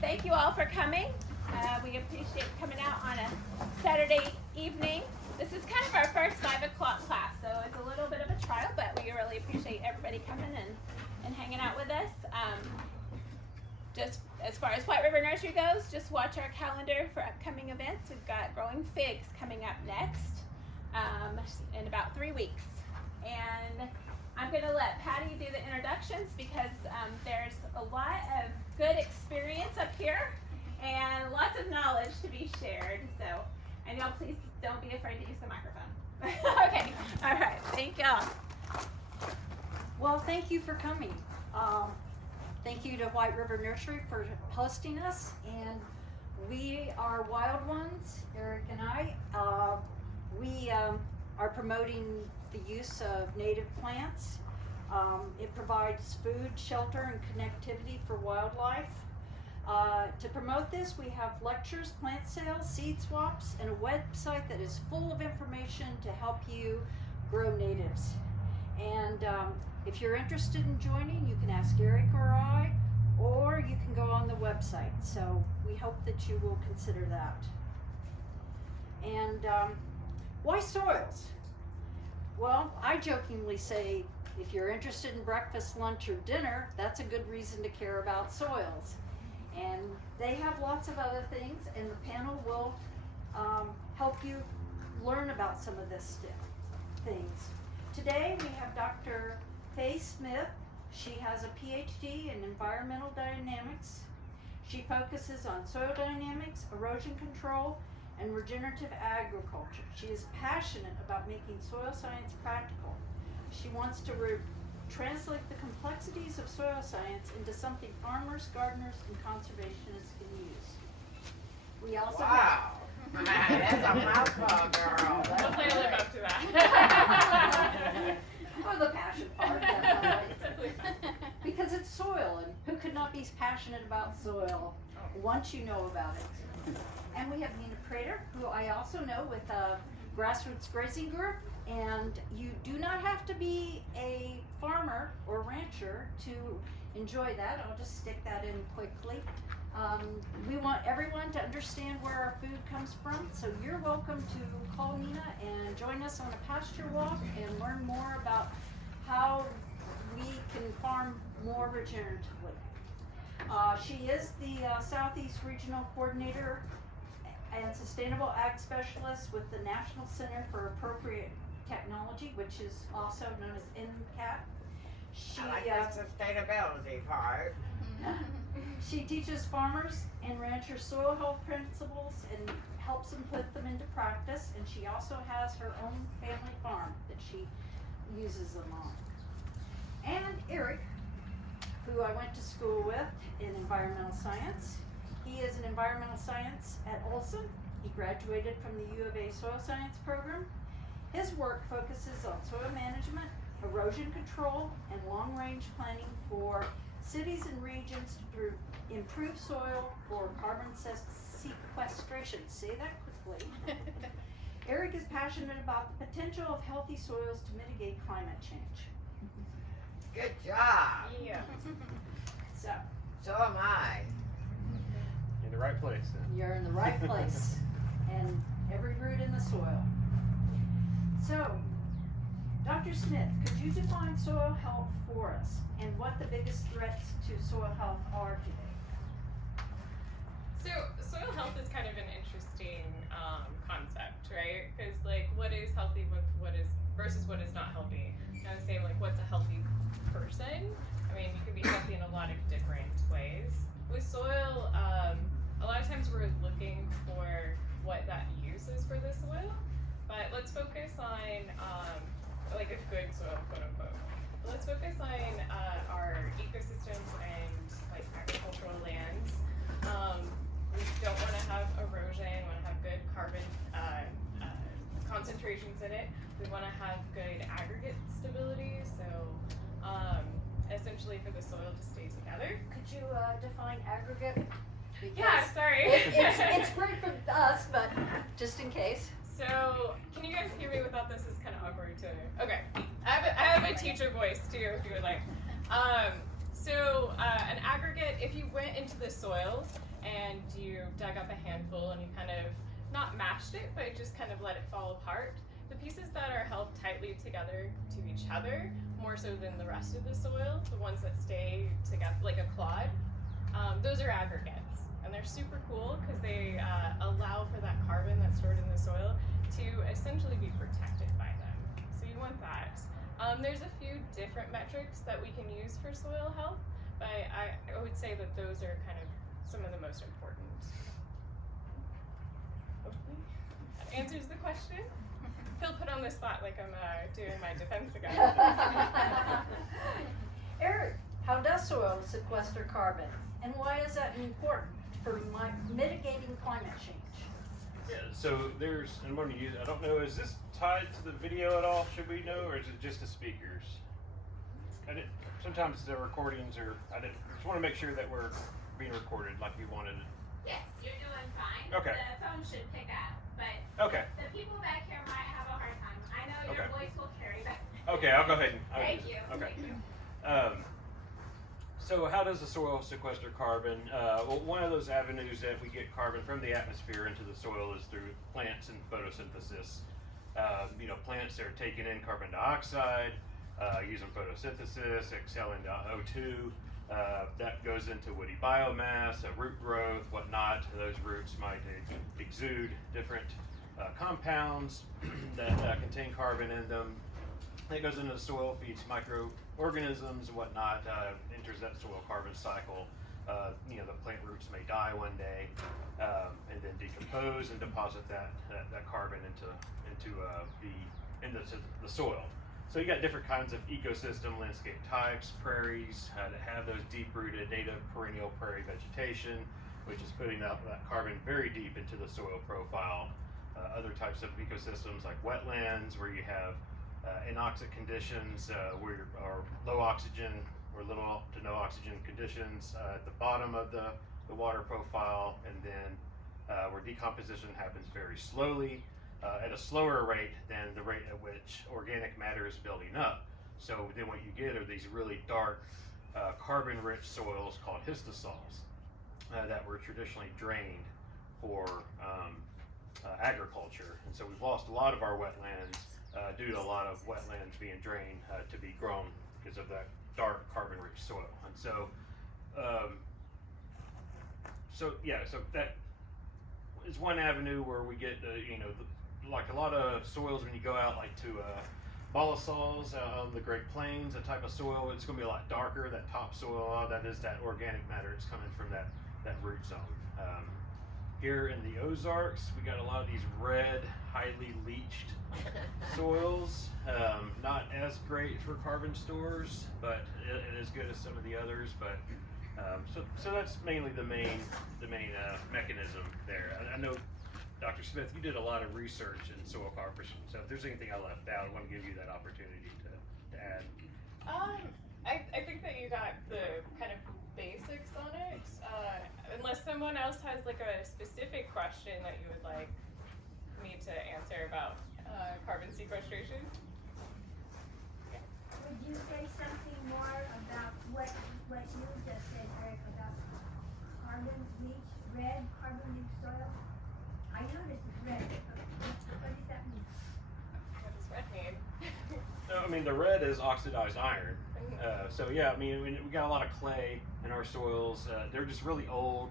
Thank you all for coming. We appreciate coming out on a Saturday evening. This is kind of our first 5 o'clock class, so it's a little bit of a trial, but we really appreciate everybody coming and hanging out with us. Just as far as White River Nursery goes, just watch our calendar for upcoming events. We've got Growing Figs coming up next in about 3 weeks. And I'm going to let Patty do the introductions because there's a lot of good experience up here and lots of knowledge to be shared. So, and y'all please don't be afraid to use the microphone. Okay, all right, thank y'all. Well, thank you for coming. Thank you to White River Nursery for hosting us. And we are Wild Ones, Eric and I. We are promoting the use of native plants. It provides food, shelter, and connectivity for wildlife. To promote this, we have lectures, plant sales, seed swaps, and a website that is full of information to help you grow natives. And if you're interested in joining, you can ask Eric or I, or you can go on the website. So we hope that you will consider that. And why soils? Well, I jokingly say, if you're interested in breakfast, lunch, or dinner, that's a good reason to care about soils. And they have lots of other things, and the panel will help you learn about some of this things. Today we have Dr. Faye Smith. She has a PhD in environmental dynamics. She focuses on soil dynamics, erosion control, and regenerative agriculture. She is passionate about making soil science practical. She wants to translate the complexities of soil science into something farmers, gardeners, and conservationists can use. We also wow. That's a mouthful, girl. Hopefully I live up to that. Oh, the passion part, definitely. Because it's soil, and who could not be passionate about soil once you know about it? And we have Nina Prater, who I also know with a grassroots grazing group. And you do not have to be a farmer or rancher to enjoy that. I'll just stick that in quickly. We want everyone to understand where our food comes from, so you're welcome to call Nina and join us on a pasture walk and learn more about how we can farm more regeneratively. She is the Southeast Regional Coordinator and Sustainable Ag Specialist with the National Center for Appropriate Technology, which is also known as NCAT. She, I like the sustainability part. She teaches farmers and ranchers soil health principles and helps them put them into practice, and she also has her own family farm that she uses them on. And Eric, who I went to school with in environmental science. He is an environmental science at Olson. He graduated from the U of A soil science program. His work focuses on soil management, erosion control, and long-range planning for cities and regions to improve soil for carbon sequestration. Say that quickly. Eric is passionate about the potential of healthy soils to mitigate climate change. Good job. Yeah. So am I. In the right place then. You're in the right place, and every root in the soil. So, Dr. Smith, could you define soil health for us and what the biggest threats to soil health are today? So soil health is kind of an interesting concept, right? Because like, what is healthy with what is versus what is not healthy? I would say like, what's a healthy person? I mean, you can be healthy in a lot of different ways. With soil, a lot of times we're looking for what that use is for the soil, but let's focus on like a good soil, quote unquote. Let's focus on our ecosystems and like agricultural lands. We don't want to have erosion. We want to have good carbon concentrations in it. We want to have good aggregate stability. So essentially for the soil to stay together. Could you define aggregate? Because Yeah, sorry. it's great for us, but just in case. So, can you guys hear me without this? It's kind of awkward to. Okay, I have a teacher voice too, if you would like. So, an aggregate the soil and you dug up a handful and you kind of not mashed it, but just kind of let it fall apart. The pieces that are held tightly together to each other, more so than the rest of the soil, the ones that stay together like a clod, those are aggregates. And they're super cool because they allow for that carbon that's stored in the soil to essentially be protected by them. So you want that. There's a few different metrics that we can use for soil health, but I would say that those are kind of some of the most important. Hopefully that answers the question. Feel put on the spot like I'm doing my defense again. Eric, how does soil sequester carbon, and why is that important for mitigating climate change? Yeah, so there's, I'm going to use, I don't know, is this tied to the video at all? Should we know, or is it just the speakers? Sometimes the recordings are, just want to make sure that we're being recorded like we wanted it. Yes, you're doing fine. Okay. The phone should pick up, but Okay. the people back here might have a hard time. I know your Okay. voice will carry that. Okay, I'll go ahead and. Thank you. Okay. Thank you. So how does the soil sequester carbon? Well, one of those avenues that we get carbon from the atmosphere into the soil is through plants and photosynthesis. Plants are taking in carbon dioxide, using photosynthesis, exhaling O2. That goes into woody biomass, root growth, whatnot. Those roots might exude different compounds that contain carbon in them. It goes into the soil, feeds microorganisms and whatnot, enters that soil carbon cycle. The plant roots may die one day and then decompose and deposit that carbon into the soil. So you got different kinds of ecosystem landscape types, prairies that have those deep-rooted native perennial prairie vegetation, which is putting that carbon very deep into the soil profile. Other types of ecosystems like wetlands, where you have anoxic conditions, or low oxygen or little to no oxygen conditions at the bottom of the water profile, and then where decomposition happens very slowly, at a slower rate than the rate at which organic matter is building up. So then what you get are these really dark, carbon-rich soils called histosols that were traditionally drained for agriculture. And so we've lost a lot of our wetlands due to a lot of wetlands being drained to be grown because of that dark carbon-rich soil. And so, so that is one avenue where we get like a lot of soils when you go out like to mollisols on the Great Plains, a type of soil, it's going to be a lot darker. That topsoil, a lot of that is that organic matter. It's coming from that root zone. Here in the Ozarks, we got a lot of these red, highly leached soils. Not as great for carbon stores, but it is good as some of the others. But so that's mainly the main mechanism there. I know, Dr. Smith, you did a lot of research in soil carbon. So if there's anything I left out, I want to give you that opportunity to add. I think that you got the kind of basics on it. Unless someone else has like a specific question that you would like me to answer about carbon sequestration. Would you say something more about what you just said, Eric, about carbon leach, red carbon leach soil? I noticed it's red, but what does that mean? What does red mean? No, I mean the red is oxidized iron. So yeah, I mean we got a lot of clay in our soils. They're just really old.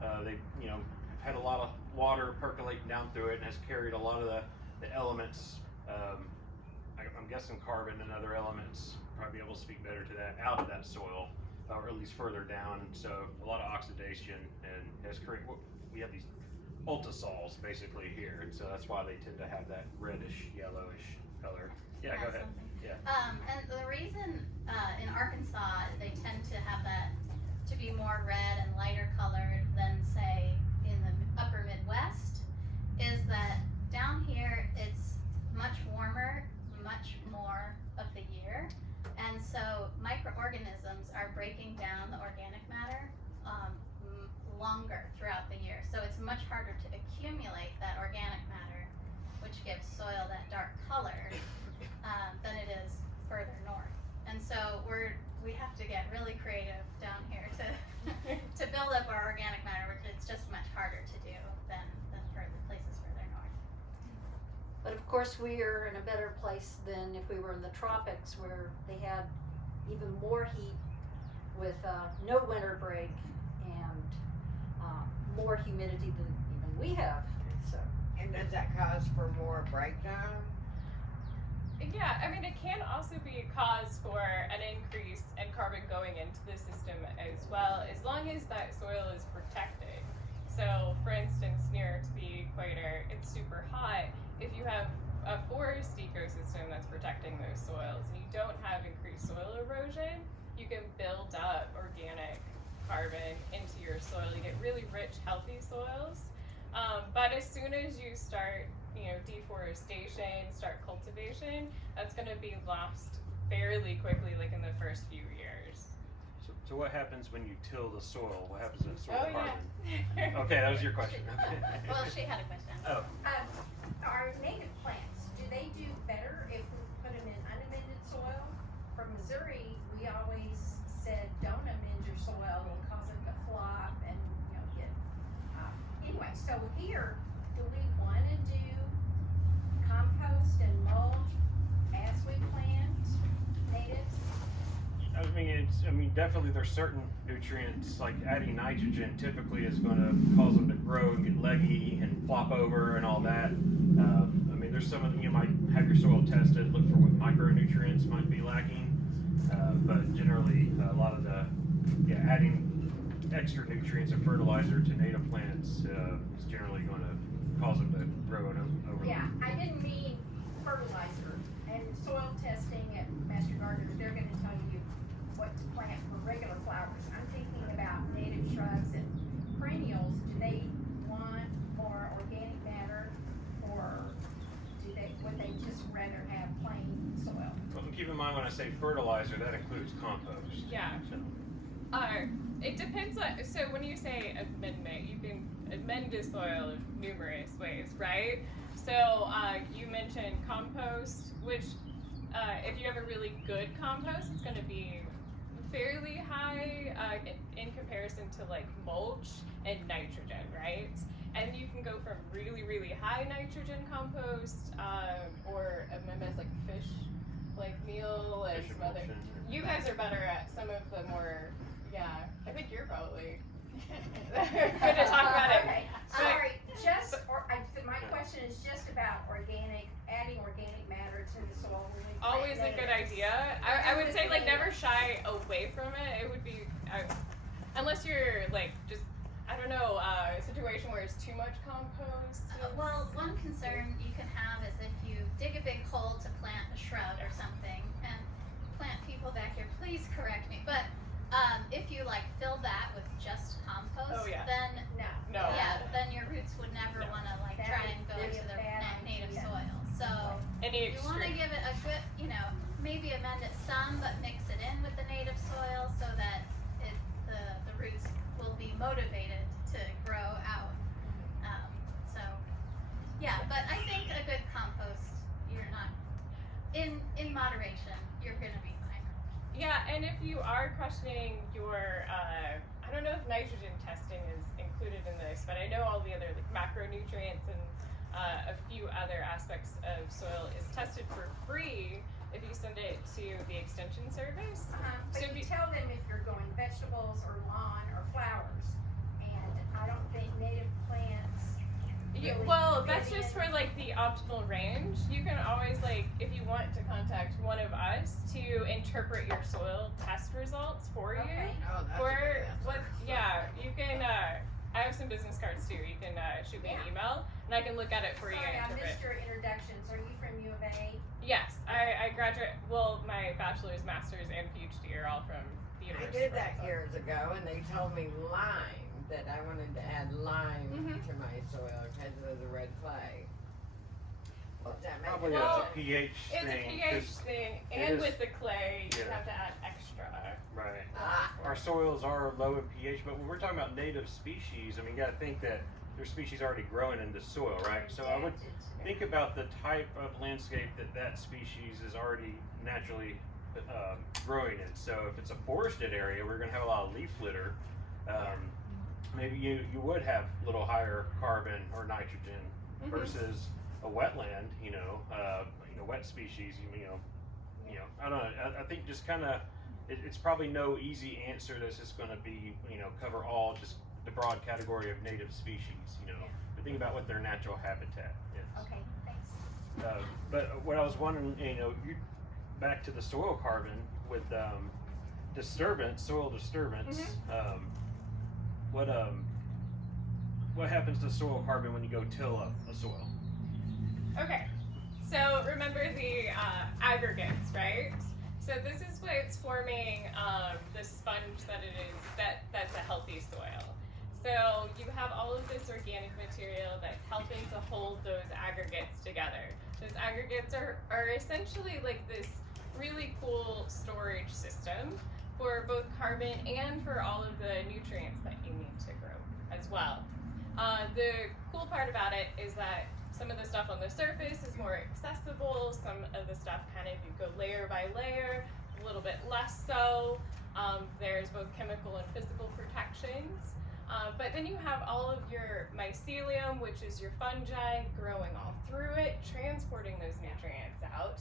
They have had a lot of water percolating down through it and has carried a lot of the elements. I'm guessing carbon and other elements, probably be able to speak better to that, out of that soil, or at least further down. So a lot of oxidation and has created. We have these ultisols basically here, and so that's why they tend to have that reddish, yellowish color. Yeah, go ahead. Yeah. And the reason in Arkansas they tend to have that to be more red and lighter colored than say in the upper Midwest is that down here it's much warmer, much more of the year, and so microorganisms are breaking down the organic matter longer throughout the year. So it's much harder to accumulate that organic matter, which gives soil that dark color, than it is further north. And so we have to get really creative down here to build up course, we are in a better place than if we were in the tropics where they had even more heat with no winter break and more humidity than even we have. So And does that cause for more breakdown? Yeah, I mean, it can also be a cause for an increase in carbon going into the system as well, as long as that soil is protected. So, for instance, near to the equator, it's super hot. If you have a forest ecosystem that's protecting those soils and you don't have increased soil erosion, you can build up organic carbon into your soil. You get really rich, healthy soils. But as soon as you start, deforestation, start cultivation, that's going to be lost fairly quickly, like in the first few years. So what happens when you till the soil? What happens to the soil Oh, carbon? yeah. Okay, that was your question. Okay. Well, she had a question. Oh, Our native plants, do they do better if we put them in unamended soil? From Missouri, we always said, don't amend your soil, it'll cause it to flop and, get, anyway, so here, do we wanna do compost and mulch as we plant natives? Definitely there's certain nutrients, like adding nitrogen typically is going to cause them to grow and get leggy and flop over and all that. There's some of them, you might have your soil tested, look for what micronutrients might be lacking. But generally, a lot of adding extra nutrients and fertilizer to native plants is generally going to cause them to grow and overload. Yeah, I didn't mean fertilizer and soil testing at Master Gardeners, they're gonna tell you what to plant for regular flowers. I'm thinking about native shrubs and perennials. Do they want more organic matter, or would they just rather have plain soil? Well, keep in mind when I say fertilizer, that includes compost. Yeah. So, It depends on, so when you say amendment, you can amend the soil in numerous ways, right? So you mentioned compost, which if you have a really good compost, it's going to be fairly high in comparison to like mulch and nitrogen, right? And you can go from really, really high nitrogen compost or amendments like fish, like meal and fish some other. emulsion. You guys are better at some of the more, I think you're probably good to talk about it. Okay, sorry, my question is just about adding organic matter to the soil when we plant Always a good natives. idea. I would say like never shy away from it. It would be, unless you're like just, I don't know, a situation where it's too much compost. Well, one concern you can have is if you dig a big hole to plant a shrub or something, and plant people back here, please correct me, but if you like fill that with just compost, then No. then your roots would never No. want to like That try would and go be to a the bad native idea. soil. So Any you want to extreme. give it a good, maybe amend it some, but mix it in with the native soil so that the roots will be motivated to grow out. But I think a good compost, you're not in moderation, you're gonna be fine. Yeah, and if you are questioning your, I don't know if nitrogen testing is included in this, but I know all the other like macronutrients and a few other aspects of soil is tested for free if you send it to the extension service. But So if you you- tell them if you're going vegetables or lawn or flowers, and I don't think native plants really Well, fit that's just in. for like the optimal range. You can always like, if you want to contact one of us to interpret your soil test results for you. Okay. Oh, that's a For good what? answer. Yeah, you can. I have some business cards too. You can shoot me an Yeah. email, and I can look at it for you Sorry, and I interpret. missed your introductions. Are you from U of A? Yes, I graduate. Well, my bachelor's, master's, and PhD are all from the I University. did of that Arkansas. years ago, and they told me lime, that I wanted to add lime Mhm. to my soil because of the red clay. Does that make Probably sense? Well, a pH It's a thing. pH 'cause- thing, it and is- with the clay, you yeah. have to add extra. Right. Ah, Our soils are low in pH, but when we're talking about native species, you got to think that there's species already growing in the soil, right? So I would think about the type of landscape that species is already naturally growing in. So if it's a forested area, we're going to have a lot of leaf litter. Maybe you would have a little higher carbon or nitrogen Mhm. versus a wetland, wet species, I don't know. I think just kind of, it's probably no easy answer that's just going to be, cover all just the broad category of native species, but think about what their natural habitat is. Okay, thanks. But what I was wondering, back to the soil carbon with soil disturbance. What happens to soil carbon when you go till up a soil? Okay, so remember the aggregates, right? So this is what's forming the sponge that it is, that's a healthy soil. So you have all of this organic material that's helping to hold those aggregates together. Those aggregates are essentially like this really cool storage system for both carbon and for all of the nutrients that you need to grow as well. The cool part about it is that some of the stuff on the surface is more accessible, some of the stuff kind of you go layer by layer, a little bit less so. There's both chemical and physical protections. But then you have all of your mycelium, which is your fungi, growing all through it, transporting those nutrients out.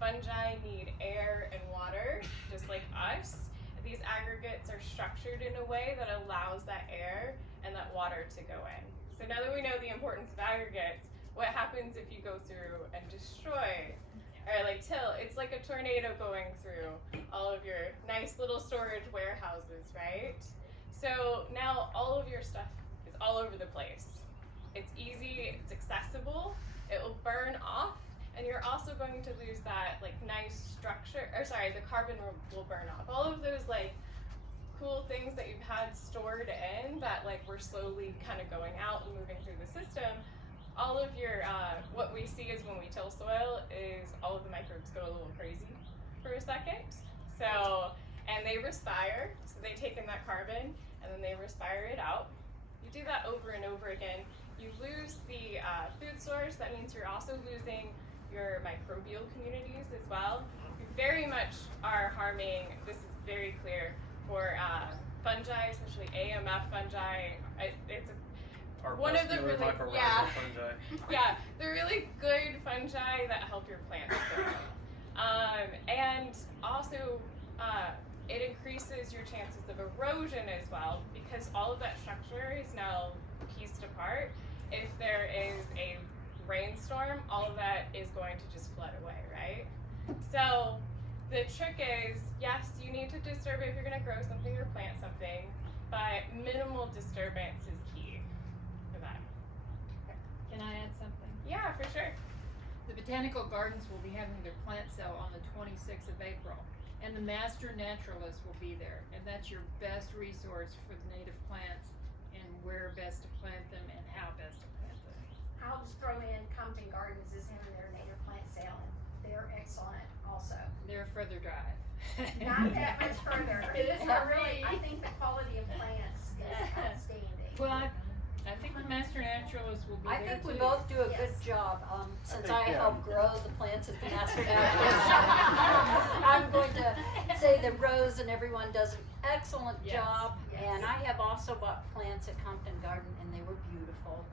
Fungi need air and water, just like us. These aggregates are structured in a way that allows that air and that water to go in. So now that we know the importance of aggregates, what happens if you go through and destroy, or like till, it's like a tornado going through all of your nice little storage warehouses, right? So now all of your stuff is all over the place. It's easy, it's accessible, it will burn off, and you're also going to lose that like nice structure, the carbon will burn off. All of those like cool things that you've had stored in that like we're slowly kind of going out and moving through the system, all of your, what we see is when we till soil is all of the microbes go a little crazy for a second. So, and they respire, so they take in that carbon and then they respire it out. You do that over and over again. You lose the food source, that means you're also losing your microbial communities as well. You very much are harming, this is very clear, for fungi, especially AMF fungi. It's one of the really, fungi. the really good fungi that help your plants grow. And also, it increases your chances of erosion as well, because all of that structure is now pieced apart. If there is a rainstorm, all of that is going to just flood away, right? So the trick is, yes, you need to disturb it if you're going to grow something or plant something, but minimal disturbance is key for that. Can I add something? Yeah, for sure. The Botanical Gardens will be having their plant sale on the 26th of April, and the Master Naturalist will be there, and that's your best resource for the native plants and where best to plant them and how best to plant them. I'll just throw in Compton Gardens is having their native plant sale, and they're excellent also. They're a further drive. Not that much further. It is But for really, me. I think the quality of plants is outstanding. Well, I think the Master Naturalist will be I there think we too. both do a good Yes. job, since think, I yeah. help grow the plants at the Master Naturalist. I'm going to say that Rose and everyone does an excellent Yes. job, Yes. and I have also bought plants at Compton Garden, and they were beautiful.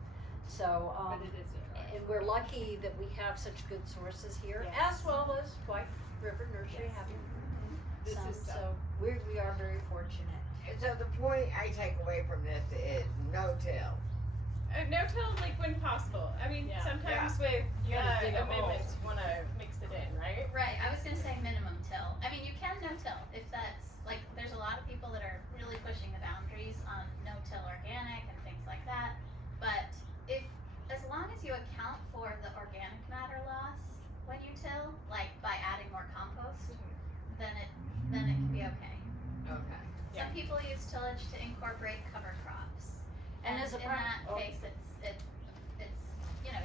So, But it is a drive. and we're lucky that we have such good sources here, Yes. as well as White River Nursery Yes. having This some, is so we are very fortunate. And so the point I take away from this is no till. No-till, like when possible. I mean, Yeah. sometimes with You gotta dig a hole. amendments, you want to mix it in, right? Right, I was gonna say minimum till. I mean, you can no-till if that's, like, there's a lot of people that are really pushing the boundaries on no-till organic and things like that. But as long as you account for the organic matter loss when you till, like by adding more compost, then it can be okay. Okay. Yeah. Some people use tillage to incorporate cover crops. And as a in that oh. case, it's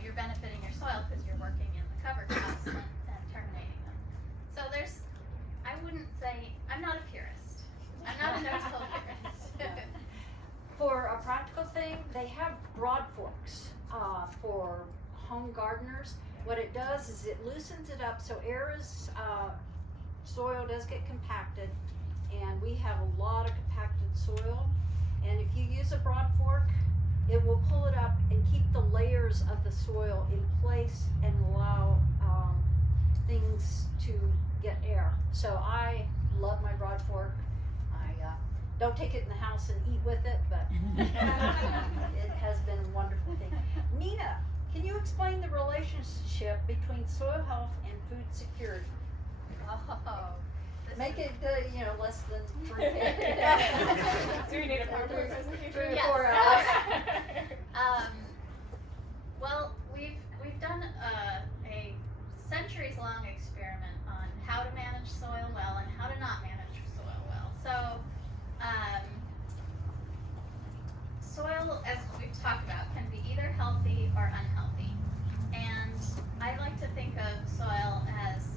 you're benefiting your soil because you're working in the cover crops and terminating them. So I wouldn't say, I'm not a purist. I'm not a no-till purist. For a practical thing, they have broad forks for home gardeners. What it does is it loosens it up so soil does get compacted, and we have a lot of compacted soil. And if you use a broad fork, it will pull it up and keep the layers of the soil in place and allow things to get air. So I love my broad fork. I don't take it in the house and eat with it, but it has been a wonderful thing. Nina, can you explain the relationship between soil health and food security? Oh, Make it, less than 3 Do we need a PowerPoint presentation? 3 or Yes. 4 hours. Well, we've done a centuries-long experiment on how to manage soil well and how to not manage soil well. So, soil, as we've talked about, can be either healthy or unhealthy. And I like to think of soil as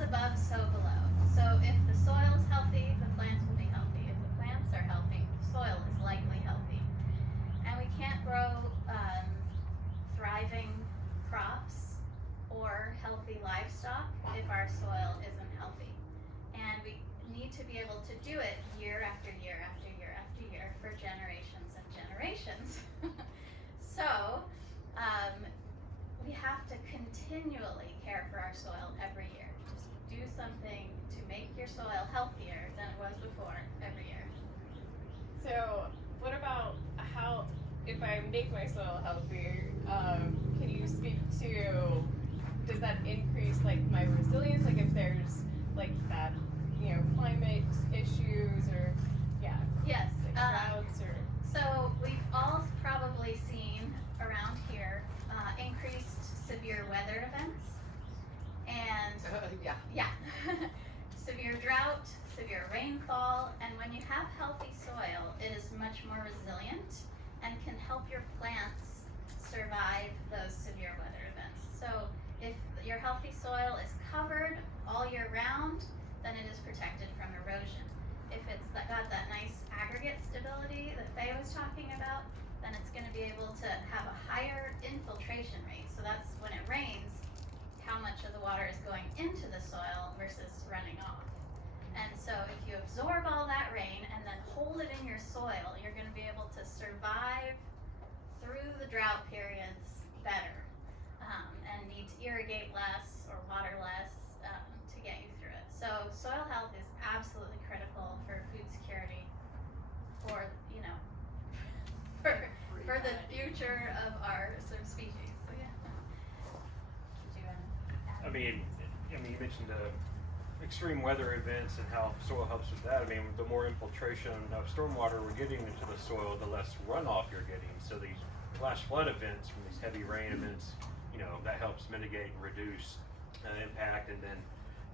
above, so below. So if the soil is healthy, the plants will be healthy. If the plants are healthy, the soil is likely healthy. And we can't grow thriving crops or healthy livestock if our soil isn't healthy. And we need to be able to do it year after year after year after year for generations and generations. So we have to continually care for our soil every year. Just do something to make your soil healthier than it was before every year. So, what about how, if I make my soil healthy, can you speak to, does that increase like my resilience? Like if there's like that, climate issues or, Yes. like droughts or. So we've all probably seen around here increased severe weather events and Yeah. severe drought, severe rainfall, and when you have healthy soil, it is much more resilient and can help your plants survive those severe weather events. So if your healthy soil is covered all year round, then it is protected from erosion. If it's got that nice aggregate stability that Faye was talking about, then it's going to be able to have a higher infiltration rate. So that's when it rains, how much of the water is going into the soil versus running off. And so if you absorb all that rain and then hold it in your soil, you're going to be able to survive through the drought periods better and need to irrigate less or water less to get you through it. So soil health is absolutely critical for food security for, for the future of our sort of species. So yeah. Did you I mean, you mentioned the extreme weather events and how soil helps with that. I mean, the more infiltration of stormwater we're getting into the soil, the less runoff you're getting. So these flash flood events from these heavy rain events, that helps mitigate and reduce impact. And then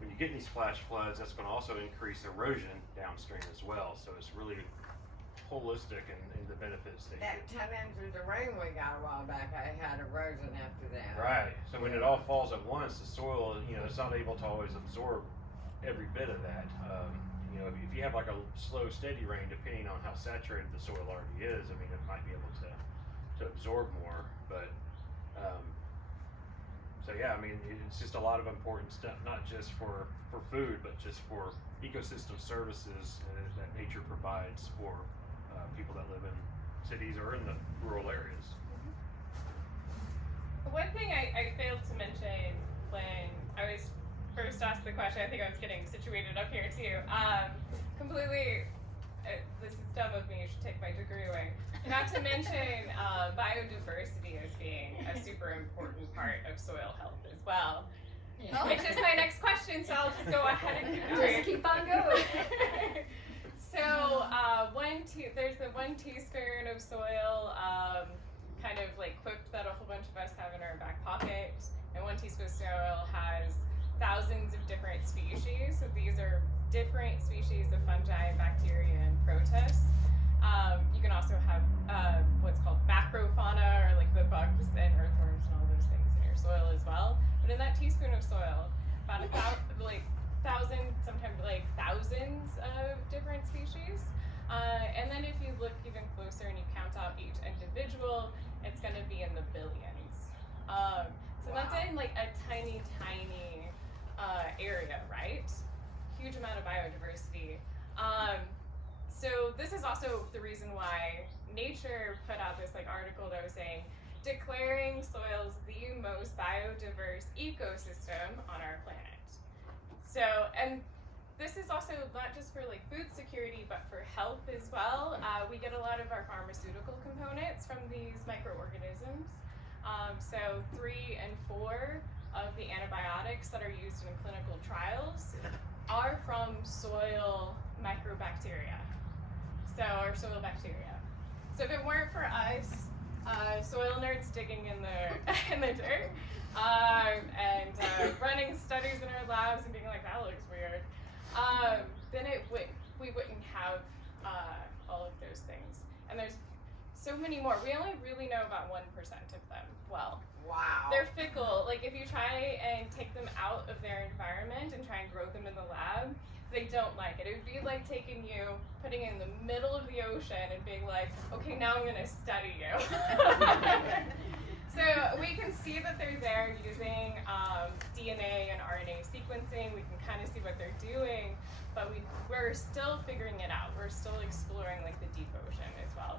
when you get these flash floods, that's going to also increase erosion downstream as well. So it's really holistic in the benefits they That get. 10 inches of rain we got a while back, I had erosion after that. Right. So when it all falls at once, the soil, it's not able to always absorb every bit of that. If you have like a slow, steady rain, depending on how saturated the soil already is, it might be able to absorb more. But it's just a lot of important stuff, not just for food, but just for ecosystem services that nature provides for people that live in cities or in the rural areas. One thing I failed to mention when I was first asked the question, I think I was getting situated up here too. This is dumb of me, you should take my degree away. Not to mention biodiversity as being a super important part of soil health as well. Yeah. Which is my next question, so I'll just go ahead and keep going. Just keep on going. So there's the 1 teaspoon of soil, kind of like quip that a whole bunch of us have in our back pocket. And 1 teaspoon of soil has thousands of different species. So these are different species of fungi, bacteria, and protists. You can also have what's called macrofauna, or like the bugs and earthworms and all those things in your soil as well. But in that teaspoon of soil, about sometimes thousands of different species. And then if you look even closer and you count out each individual, it's going to be in the billions. So that's in like a tiny area, right? Huge amount of biodiversity. So this is also the reason why Nature put out this like article that was saying declaring soils the most biodiverse ecosystem on our planet. So, and this is also not just for like food security, but for health as well. We get a lot of our pharmaceutical components from these microorganisms. So 3 and 4 of the antibiotics that are used in clinical trials are from soil microbacteria. So, or soil bacteria. So if it weren't for us, soil nerds digging in the dirt, and running studies in our labs and being like, that looks weird, then we wouldn't have all of those things. And there's so many more. We only really know about 1% of them well. Wow. They're fickle. Like if you try and take them out of their environment and try and grow them in the lab, they don't like it. It would be like taking you, putting it in the middle of the ocean and being like, okay, now I'm gonna study you. So we can see that they're there using DNA and RNA sequencing. We can kind of see what they're doing, but we're still figuring it out. We're still exploring like the deep ocean as well.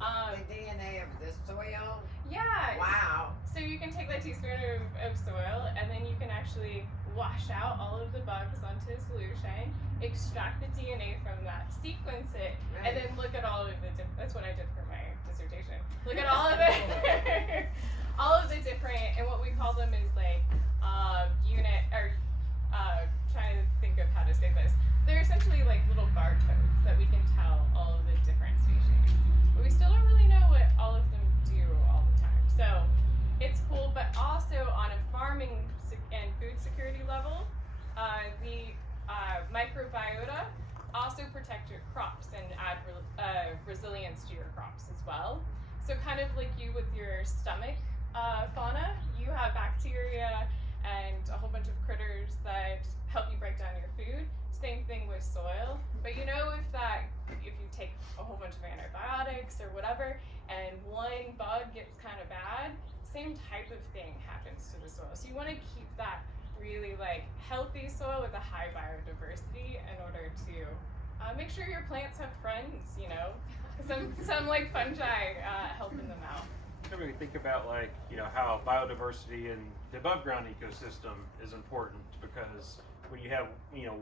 The DNA of the soil? Yeah. Wow. So you can take that teaspoon of soil and then you can actually wash out all of the bugs onto a solution, extract the DNA from that, sequence it, and then look at all of the that's what I did for my dissertation. Look at all of it, all of the different, and what we call them is like unit, or trying to think of how to say this. They're essentially like little barcodes that we can tell all of the different species. But we still don't really know what all of them do all the time. So it's cool, but also on a farming and food security level, the microbiota also protect your crops and add resilience to your crops as well. So kind of like you with your stomach fauna, you have bacteria and a whole bunch of critters that help you break down your food. Same thing with soil. But you know if you take a whole bunch of antibiotics or whatever and one bug gets kind of bad, same type of thing happens to the soil. So you want to keep that really like healthy soil with a high biodiversity in order to make sure your plants have friends, you know, some like fungi helping them out. When we think about like, you know, how biodiversity and the above ground ecosystem is important, because when you have, you know,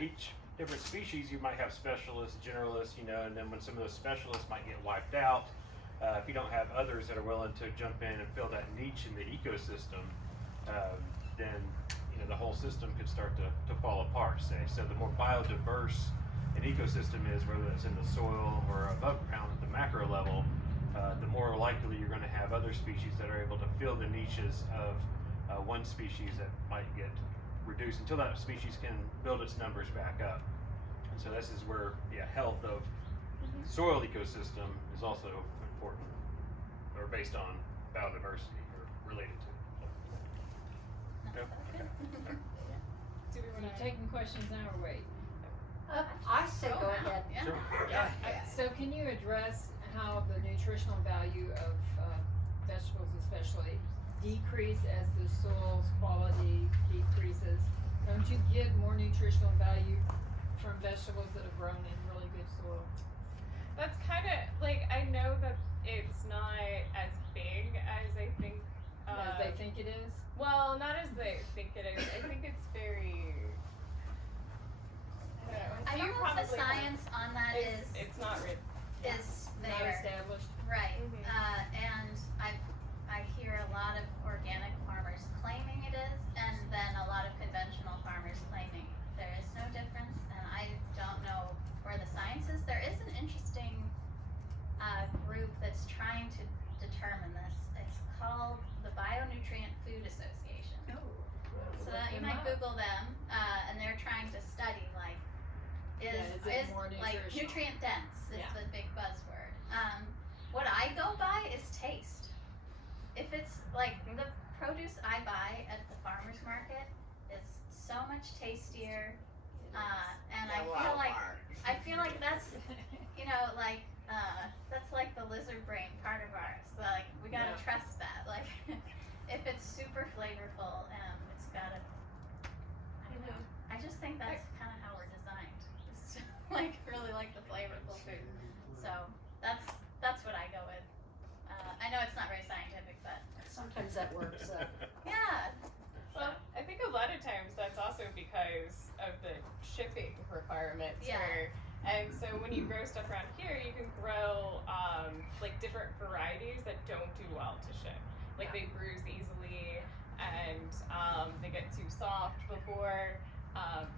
each different species, you might have specialists, generalists, you know, and then when some of those specialists might get wiped out, if you don't have others that are willing to jump in and fill that niche in the ecosystem, then, you know, the whole system could start to fall apart, say. So the more biodiverse an ecosystem is, whether it's in the soil or above ground at the macro level, the more likely you're going to have other species that are able to fill the niches of one species that might get reduced until that species can build its numbers back up. And so this is where health of soil ecosystem is also important, or based on biodiversity or related to it. That was good. Do we Are want you to taking questions now or wait? I say go ahead. Yeah. Yeah. So can you address how the nutritional value of vegetables especially decrease as the soil's quality decreases? Don't you get more nutritional value from vegetables that are grown in really good soil? That's kind of like, I know that it's not as big as I think. As they think it is? Well, not as they think it is. I think it's very. I don't know if the science on that is It's not written. is Not there. established? Right. Mhm. And I hear a lot of organic farmers claiming it is, and then a lot of conventional farmers claiming there is no difference. And I don't know where the science is. There is an interesting group that's trying to determine this. It's called the Bionutrient Food Association. So that you might Google them, and they're trying to study like is it more like nutritional? nutrient dense is Yeah. the big buzzword. What I go by is taste. If it's like the produce I buy at the farmer's market is so much tastier, and I feel like that's like that's like the lizard brain part of ours. Like we gotta Yeah. trust that. Like if it's super flavorful and it's gotta, I don't know. I just think that's kind of how we're designed. Just to, like really like the flavor So that's what I go with. I know it's not very scientific, but Sometimes that works. yeah. Well, I think a lot of times that's also because of the shipping requirements. Yeah. And so when you grow stuff around here, you can grow like different varieties that don't do well to ship. Like they bruise easily and they get too soft before.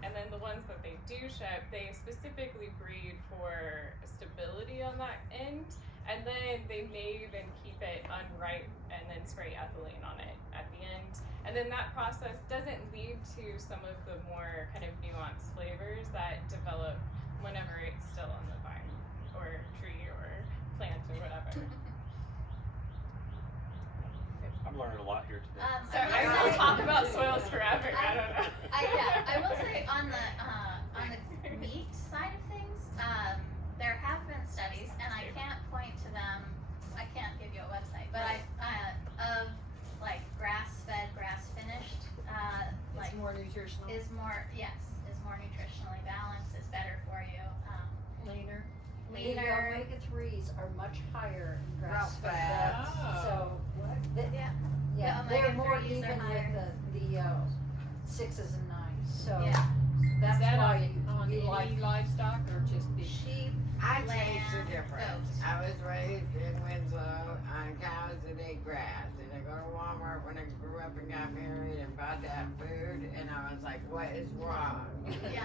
And then the ones that they do ship, they specifically breed for stability on that end. And then they may even keep it unripe and then spray ethylene on it at the end. And then that process doesn't lead to some of the more kind of nuanced flavors that develop whenever it's still on the vine or tree or plant or whatever. I'm learning a lot here today. So I will talk about soils forever. I don't know. I will say on the meat side of things, there have been studies, and I can't point to them. I can't give you a website, but of like grass-fed, grass-finished, like It's more nutritional, is more nutritionally balanced, is better for you, leaner. The leaner. omega-3s are much higher in Grass grass-fed. fed. So, Yeah. yeah, The they're more omega-3s are even higher. with the 6s and 9s. So Yeah. that's Is that why on you any like livestock or just beef? Sheep, I taste the lamb, difference. goat. I was raised in Winslow on cows that ate grass, and I go to Walmart when I grew up and got married and bought that food, and I was like, what is wrong? Yeah.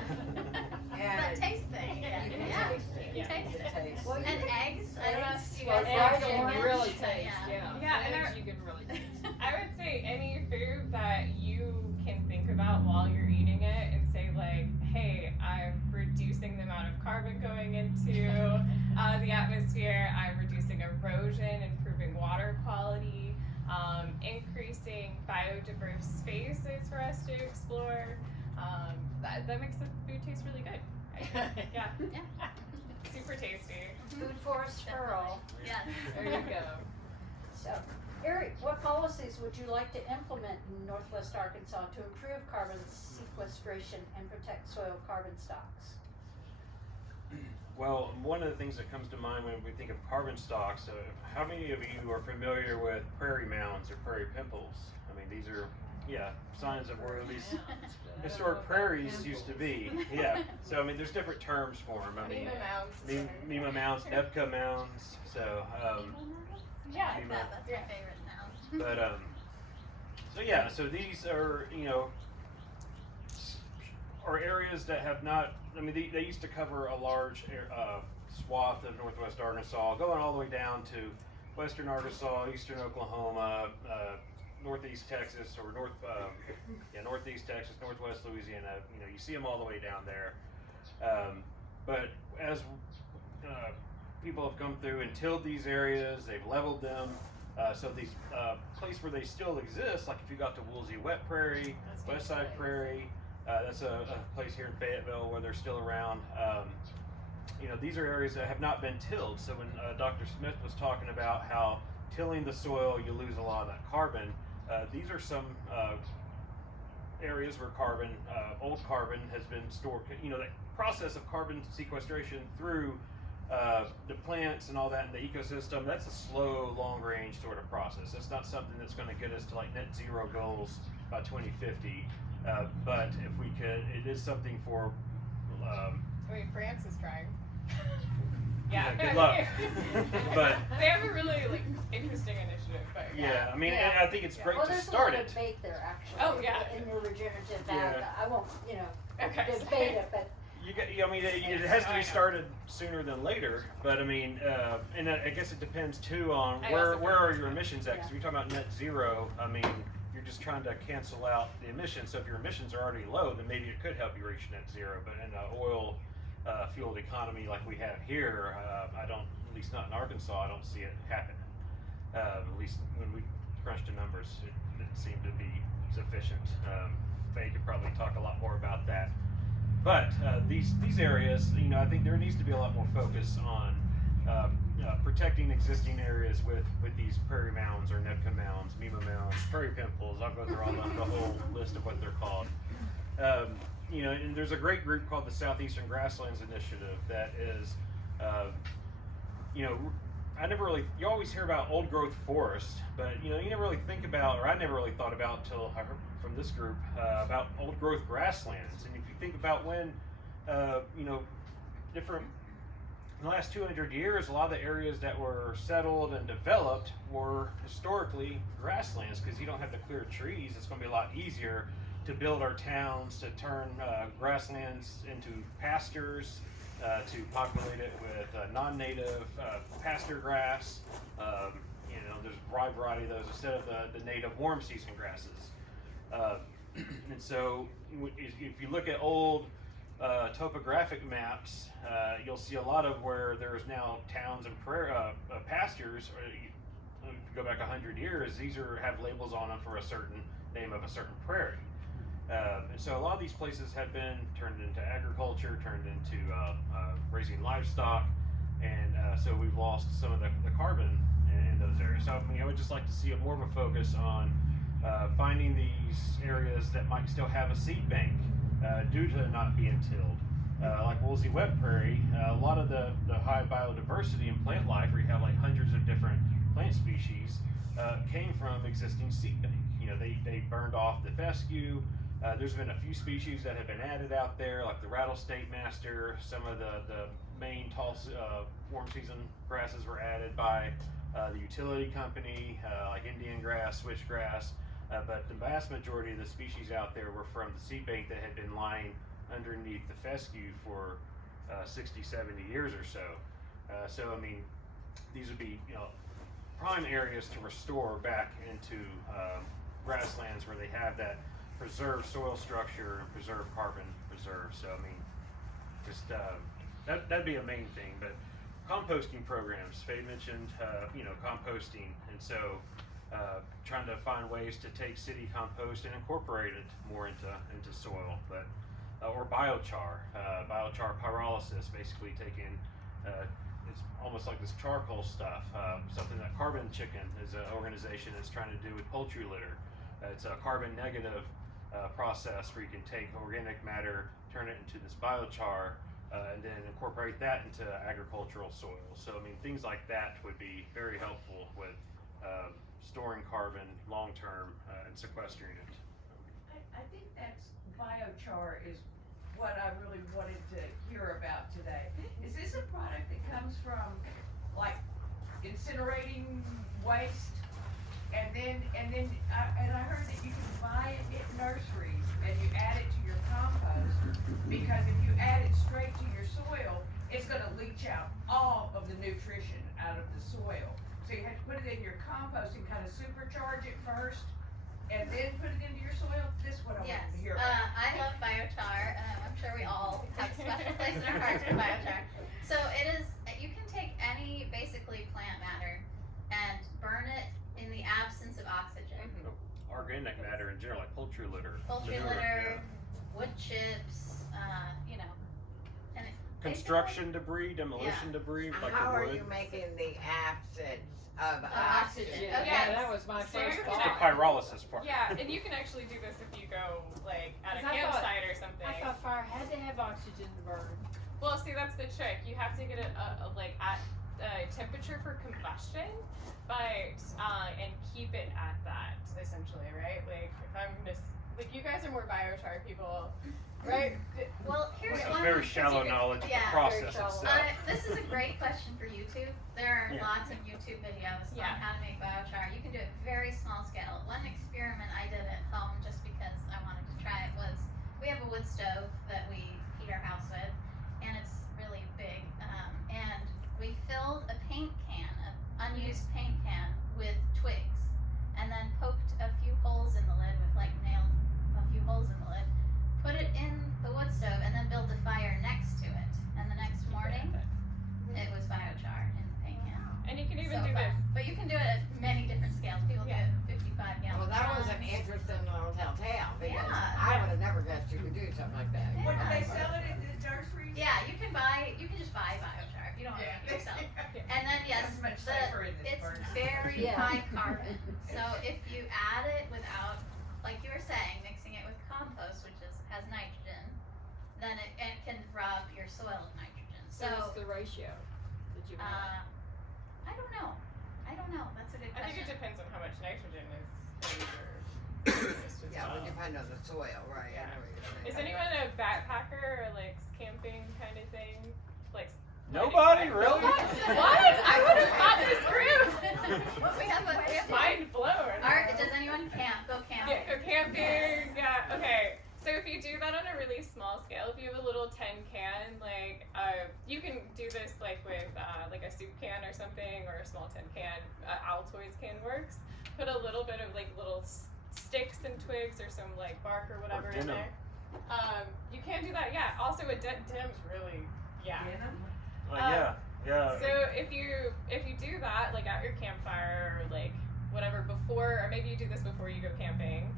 And It's a taste thing. Yeah. you can Yeah. taste it. You taste it. Taste Well, it. And eggs, I don't know if you Well, guys fried Eggs you orange. can really but taste, yeah. Yeah, and Eggs you can really taste. I would say any food that you can think about while you're eating it and say like, hey, I'm reducing the amount of carbon going into the atmosphere, I'm reducing erosion, improving water quality, increasing biodiverse spaces for us to explore. That makes the food taste really good. Yeah, Yeah. super tasty. food forest for all. Yes. There you go. So, Eric, what policies would you like to implement in Northwest Arkansas to improve carbon sequestration and protect soil carbon stocks? Well, one of the things that comes to mind when we think of carbon stocks, how many of you are familiar with prairie mounds or prairie pimples? I mean, these are, signs of where these historic prairies used to be. Yeah, so I mean, there's different terms for them. I mean, Mima mounds, Nebka mounds, so, Yeah. Like that. That's my favorite now. but, so these are, are areas that have not, I mean, they used to cover a large swath of Northwest Arkansas, going all the way down to Western Arkansas, Eastern Oklahoma, Northeast Texas, or Northeast Texas, Northwest Louisiana. You see them all the way down there. But as people have come through and tilled these areas, they've leveled them. So these place where they still exist, like if you got to Woolsey Wet Prairie, West Side Prairie, that's a place here in Fayetteville where they're still around. These are areas that have not been tilled. So when Dr. Smith was talking about how tilling the soil, you lose a lot of that carbon, these are some areas where old carbon has been stored. The process of carbon sequestration through the plants and all that in the ecosystem, that's a slow, long-range sort of process. It's not something that's going to get us to like net zero goals by 2050. But if we could, it is something for. I mean, France is trying. Yeah, good luck. But they have a really interesting initiative. But I mean, Yeah. I think it's great Well, to there's start a lot it. of debate there, actually. Oh, yeah. In the regenerative Yeah. ag. I won't, Okay. debate it, but It has to be started sooner than later, but I mean, and I guess it depends too on I where also are agree. your emissions at? Because if you're talking about net zero, I mean, you're just trying to cancel out the emissions. So if your emissions are already low, then maybe it could help you reach net zero. But in an oil fueled economy like we have here, I don't, at least not in Arkansas, I don't see it happening. At least when we crunched the numbers, it didn't seem to be sufficient. Faye could probably talk a lot more about that. But these areas, I think there needs to be a lot more focus on protecting existing areas with these prairie mounds or Nebka mounds, Mima mounds, prairie pimples. I'll go through all the whole list of what they're called. And there's a great group called the Southeastern Grasslands Initiative that is you always hear about old growth forest, but you never really think about, or I never really thought about until I heard from this group about old growth grasslands. And if you think about when, different, in the last 200 years, a lot of the areas that were settled and developed were historically grasslands, because you don't have to clear trees. It's going to be a lot easier to build our towns, to turn grasslands into pastures, to populate it with non-native pasture grass. There's a wide variety of those instead of the native warm season grasses. And so if you look at old topographic maps, you'll see a lot of where there's now towns and pastures. Or if you go back 100 years, these have labels on them for a certain name of a certain prairie. And so a lot of these places have been turned into agriculture, turned into raising livestock, and so we've lost some of the carbon in those areas. So I would just like to see more of a focus on finding these areas that might still have a seed bank due to not being tilled. Like Woolsey Wet Prairie, a lot of the high biodiversity and plant life, where you have like hundreds of different plant species, came from existing seed bank. They burned off the fescue. There's been a few species that have been added out there, like the rattlesnake master. Some of the main tall warm season grasses were added by the utility company, like Indian grass, switchgrass. But the vast majority of the species out there were from the seed bank that had been lying underneath the fescue for 60, 70 years or so. These would be prime areas to restore back into grasslands where they have that preserved soil structure and preserved carbon reserve. So that'd be a main thing. But composting programs, Faye mentioned composting, and so trying to find ways to take city compost and incorporate it more into soil. But or biochar pyrolysis, basically taking it's almost like this charcoal stuff, something that Carbon Chicken is an organization that's trying to do with poultry litter. It's a carbon negative process where you can take organic matter, turn it into this biochar, and then incorporate that into agricultural soil. So things like that would be very helpful with storing carbon long term and sequestering it. I think that's biochar is what I really wanted to hear about today. Is this a product that comes from like incinerating waste? And I heard that you can buy it at nurseries and you add it to your compost, because if you add it straight to your soil, it's gonna leach out all of the nutrition out of the soil. So you have to put it in your compost and kind of supercharge it first, and then put it into your soil. This is what I wanted to hear about. I love biochar. I'm sure we all have a special place in our hearts for biochar. So it is, you can take any basically plant matter and burn it in the absence of oxygen. Organic matter in general, like poultry litter. Poultry manure, litter, yeah. wood chips, and Construction debris, demolition debris, like How the are wood. you making the absence of oxygen. oxygen? Okay. Yeah, that was my So first you're It's thought. the pyrolysis part. Yeah, and you can actually do this if you go like at a 'Cause I thought- campsite or something. I thought fire had to have oxygen to burn. Well, see, that's the trick. You have to get it like at temperature for combustion, but and keep it at that essentially, right? Like if I'm just like you guys are more biochar people, right? well, here's It's one. very shallow knowledge of the Yeah, process very itself. shallow. This is a great question for YouTube. There are Yeah. lots of YouTube videos Yeah. on how to make biochar. You can do it very small scale. One experiment I did at home just because I wanted to try it was we have a wood stove that we heat our house with, and it's really big. And we filled a paint can, an unused paint can, with twigs, and then poked a few holes in the lid with nailed a few holes in the lid, put it in the wood stove, and then built a fire next to it. And the next morning, it was biochar in the paint can. And you can even So do this. fast. But you can do it at many different scales. People do it at 55 gallon Well, that was an drums. interesting little telltale, because Yeah. I would have never guessed you could do something like that. What, do they sell it at the nurseries? Yeah, you can just buy biochar if you don't want to make it yourself. And then yes, It's much safer in this it's burn. very Yeah. high carbon. So if you add it without, like you were saying, mixing it with compost, which has nitrogen, then it can rob your soil of nitrogen. So what's the ratio that you want? depend on the soil, right? I know what you're saying. Is anyone a backpacker or like camping kind of thing? Like Nobody really. What? I would have thought this group. We have a camping. Mind blown. Does anyone camp? Go camping. Yeah, go camping. Yeah. Okay. So if you do that on a really small scale, if you have a little tin can, like you can do this like with like a soup can or something, or a small tin can. Altoids can works. Put a little bit of like little sticks and twigs or some like bark or whatever in there. You can do that. Yeah. Also, a denim's really Denim? Yeah. So if you do that like at your campfire or like whatever before, or maybe you do this before you go camping,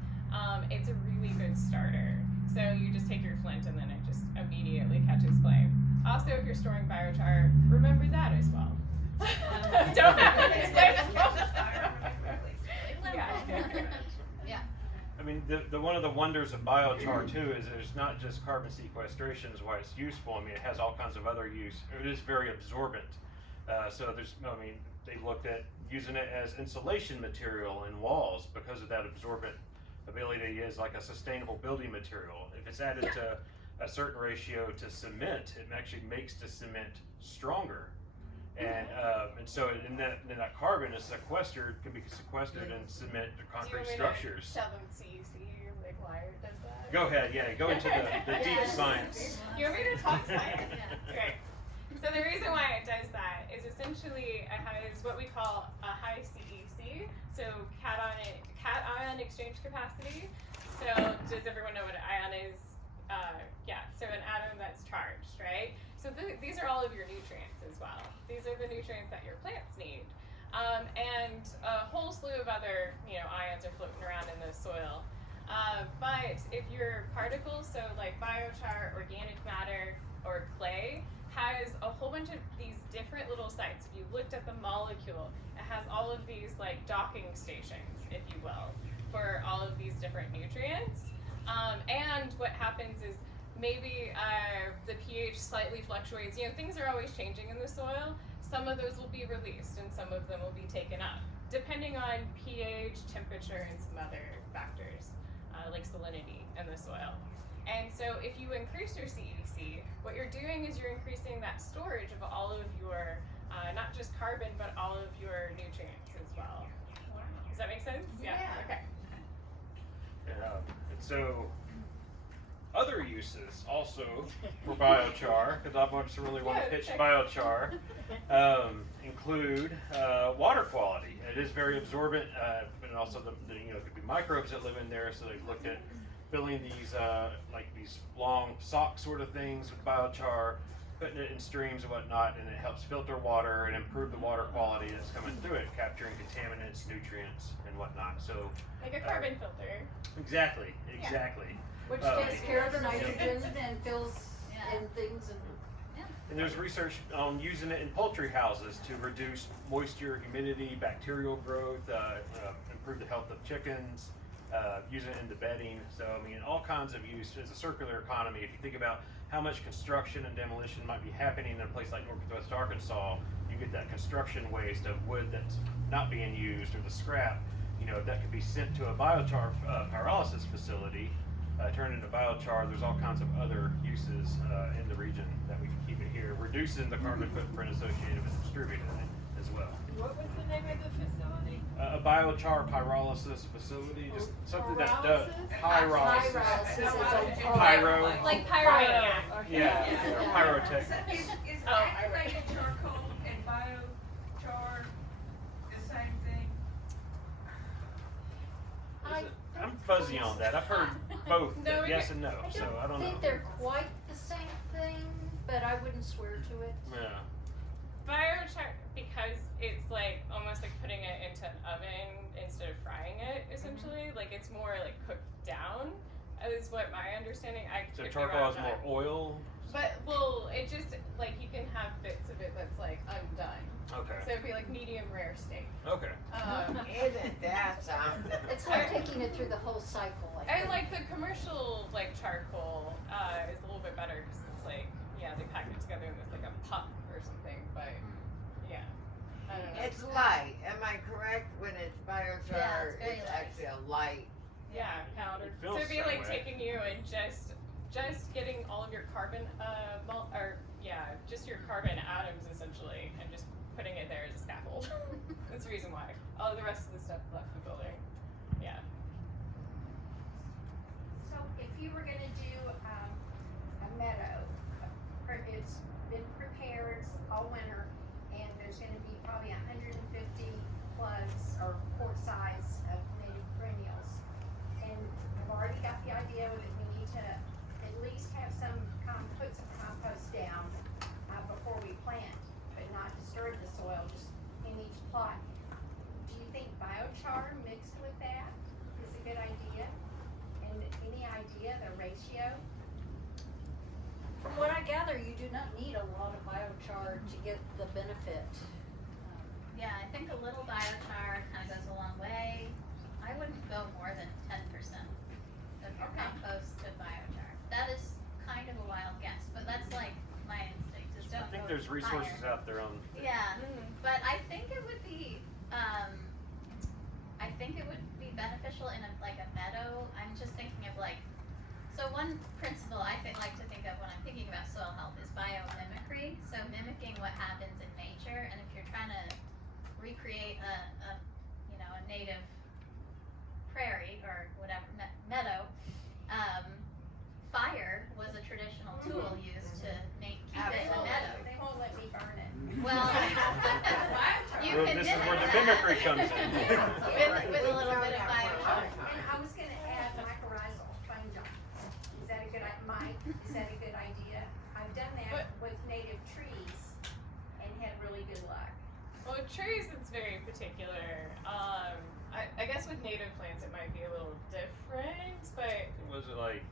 it's a really good starter. So you just take your flint and then it just immediately catches flame. Also, if you're storing biochar, remember that as well. Don't have to explain. Yeah. I mean, the one of the wonders of biochar too is there's not just carbon sequestration is why it's useful. I mean, it has all kinds of other use. It is very absorbent. So they looked at using it as insulation material in walls because of that absorbent ability. Is like a sustainable building material. If it's added to a certain ratio to cement, it actually makes the cement stronger. And so in that carbon is can be sequestered in cement or concrete structures. Tell them CEC, like why it does that. Go ahead, go into the deep science. You want me to talk science? Okay. So the reason why it does that is essentially it has what we call a high CEC, so cation exchange capacity. So does everyone know what an ion is? So an atom that's charged, right? So these are all of your nutrients as well. These are the nutrients that your plants need. And a whole slew of other, ions are floating around in the soil. But if your particles, so like biochar, organic matter, or clay, has a whole bunch of these different little sites. If you looked at the molecule, it has all of these like docking stations, if you will, for all of these different nutrients. And what happens is maybe the pH slightly fluctuates. Things are always changing in the soil. Some of those will be released and some of them will be taken up, depending on pH, temperature, and some other factors, like salinity in the soil. And so if you increase your CEC, what you're doing is you're increasing that storage of all of your, not just carbon, but all of your nutrients as well. Does that make sense? Yeah. Okay. And so other uses also for biochar, because I really want to pitch biochar, include water quality. It is very absorbent, but also there could be microbes that live in there. So they've looked at filling these these long sock sort of things with biochar, putting it in streams and whatnot, and it helps filter water and improve the water quality that's coming through it, capturing contaminants, nutrients, and whatnot. So like a carbon filter. Exactly. Which takes care of the nitrogen and fills in things. And there's research on using it in poultry houses to reduce moisture, humidity, bacterial growth, improve the health of chickens, using it in the bedding. So, all kinds of use as a circular economy. If you think about how much construction and demolition might be happening in a place like Northwest Arkansas, you get that construction waste of wood that's not being used or the scrap, that could be sent to a biochar pyrolysis facility, turned into biochar. There's all kinds of other uses in the region that we can keep it here, reducing the carbon footprint associated with distributing it as well. What was the name of the facility? A biochar pyrolysis facility, just something that does Pyrolysis pyrolysis. is Pyro. Like pyromaniac. Yeah, pyrotech. Is activated charcoal and biochar the same thing? I'm fuzzy on that. I've heard both, No, yes and no, so I don't know. think they're quite the same thing, but I wouldn't swear to it. Yeah. Biochar, because it's like almost like putting it into an oven instead of frying it, essentially. Like it's more like cooked down, is what my understanding. So charcoal is more oil? But it just like you can have bits of it that's like undone. Okay. So it'd be like medium rare steak. Okay. Isn't that something? It's like taking it through the whole cycle. And like the commercial like charcoal is a little bit better because it's like they pack it together in this like a puck or something. But I don't know. It's light. Am I correct when it's biochar? Yeah, it's very it's light. actually a light Yeah. powder. It So feels it'd be that like way. taking you and just getting all of your carbon, just your carbon atoms essentially, and just putting it there as a scaffold. That's the reason why. All of the rest of the stuff left the building. Yeah. So if you were gonna do, a meadow, it's been prepared all winter, and there's gonna be probably 150 plugs or quart size of native perennials. And I've already got the idea that we need to at least have put some compost down, before we plant, but not disturb the soil, just in each plot. Do you think biochar mixed with that is a good idea? And any idea the ratio? From what I gather, you do not need a lot of biochar to get the benefit. Yeah, I think a little biochar kind of goes a long way. I wouldn't go more than 10% of your Okay. compost to biochar. That is kind of a wild guess, but that's like my instinct. Is I don't think go there's resources higher. out there on. Yeah, but I think it would be, beneficial in like a meadow. I'm just thinking of like, so one principle I like to think of when I'm thinking about soil health is biomimicry. So mimicking what happens in nature, and if you're trying to recreate a native prairie or whatever meadow, fire was a traditional tool used to keep it in a meadow. They won't let me burn it. Well, you Well, can this is where the mimic mimicry that. comes in. with a little bit of biochar. And I was gonna add mycorrhizal fungi. Is that a good, Mike, is that a good idea? I've done that with native trees and had really good luck. Well, with trees, it's very particular. I guess with native plants, it might be a little different, but Was it like,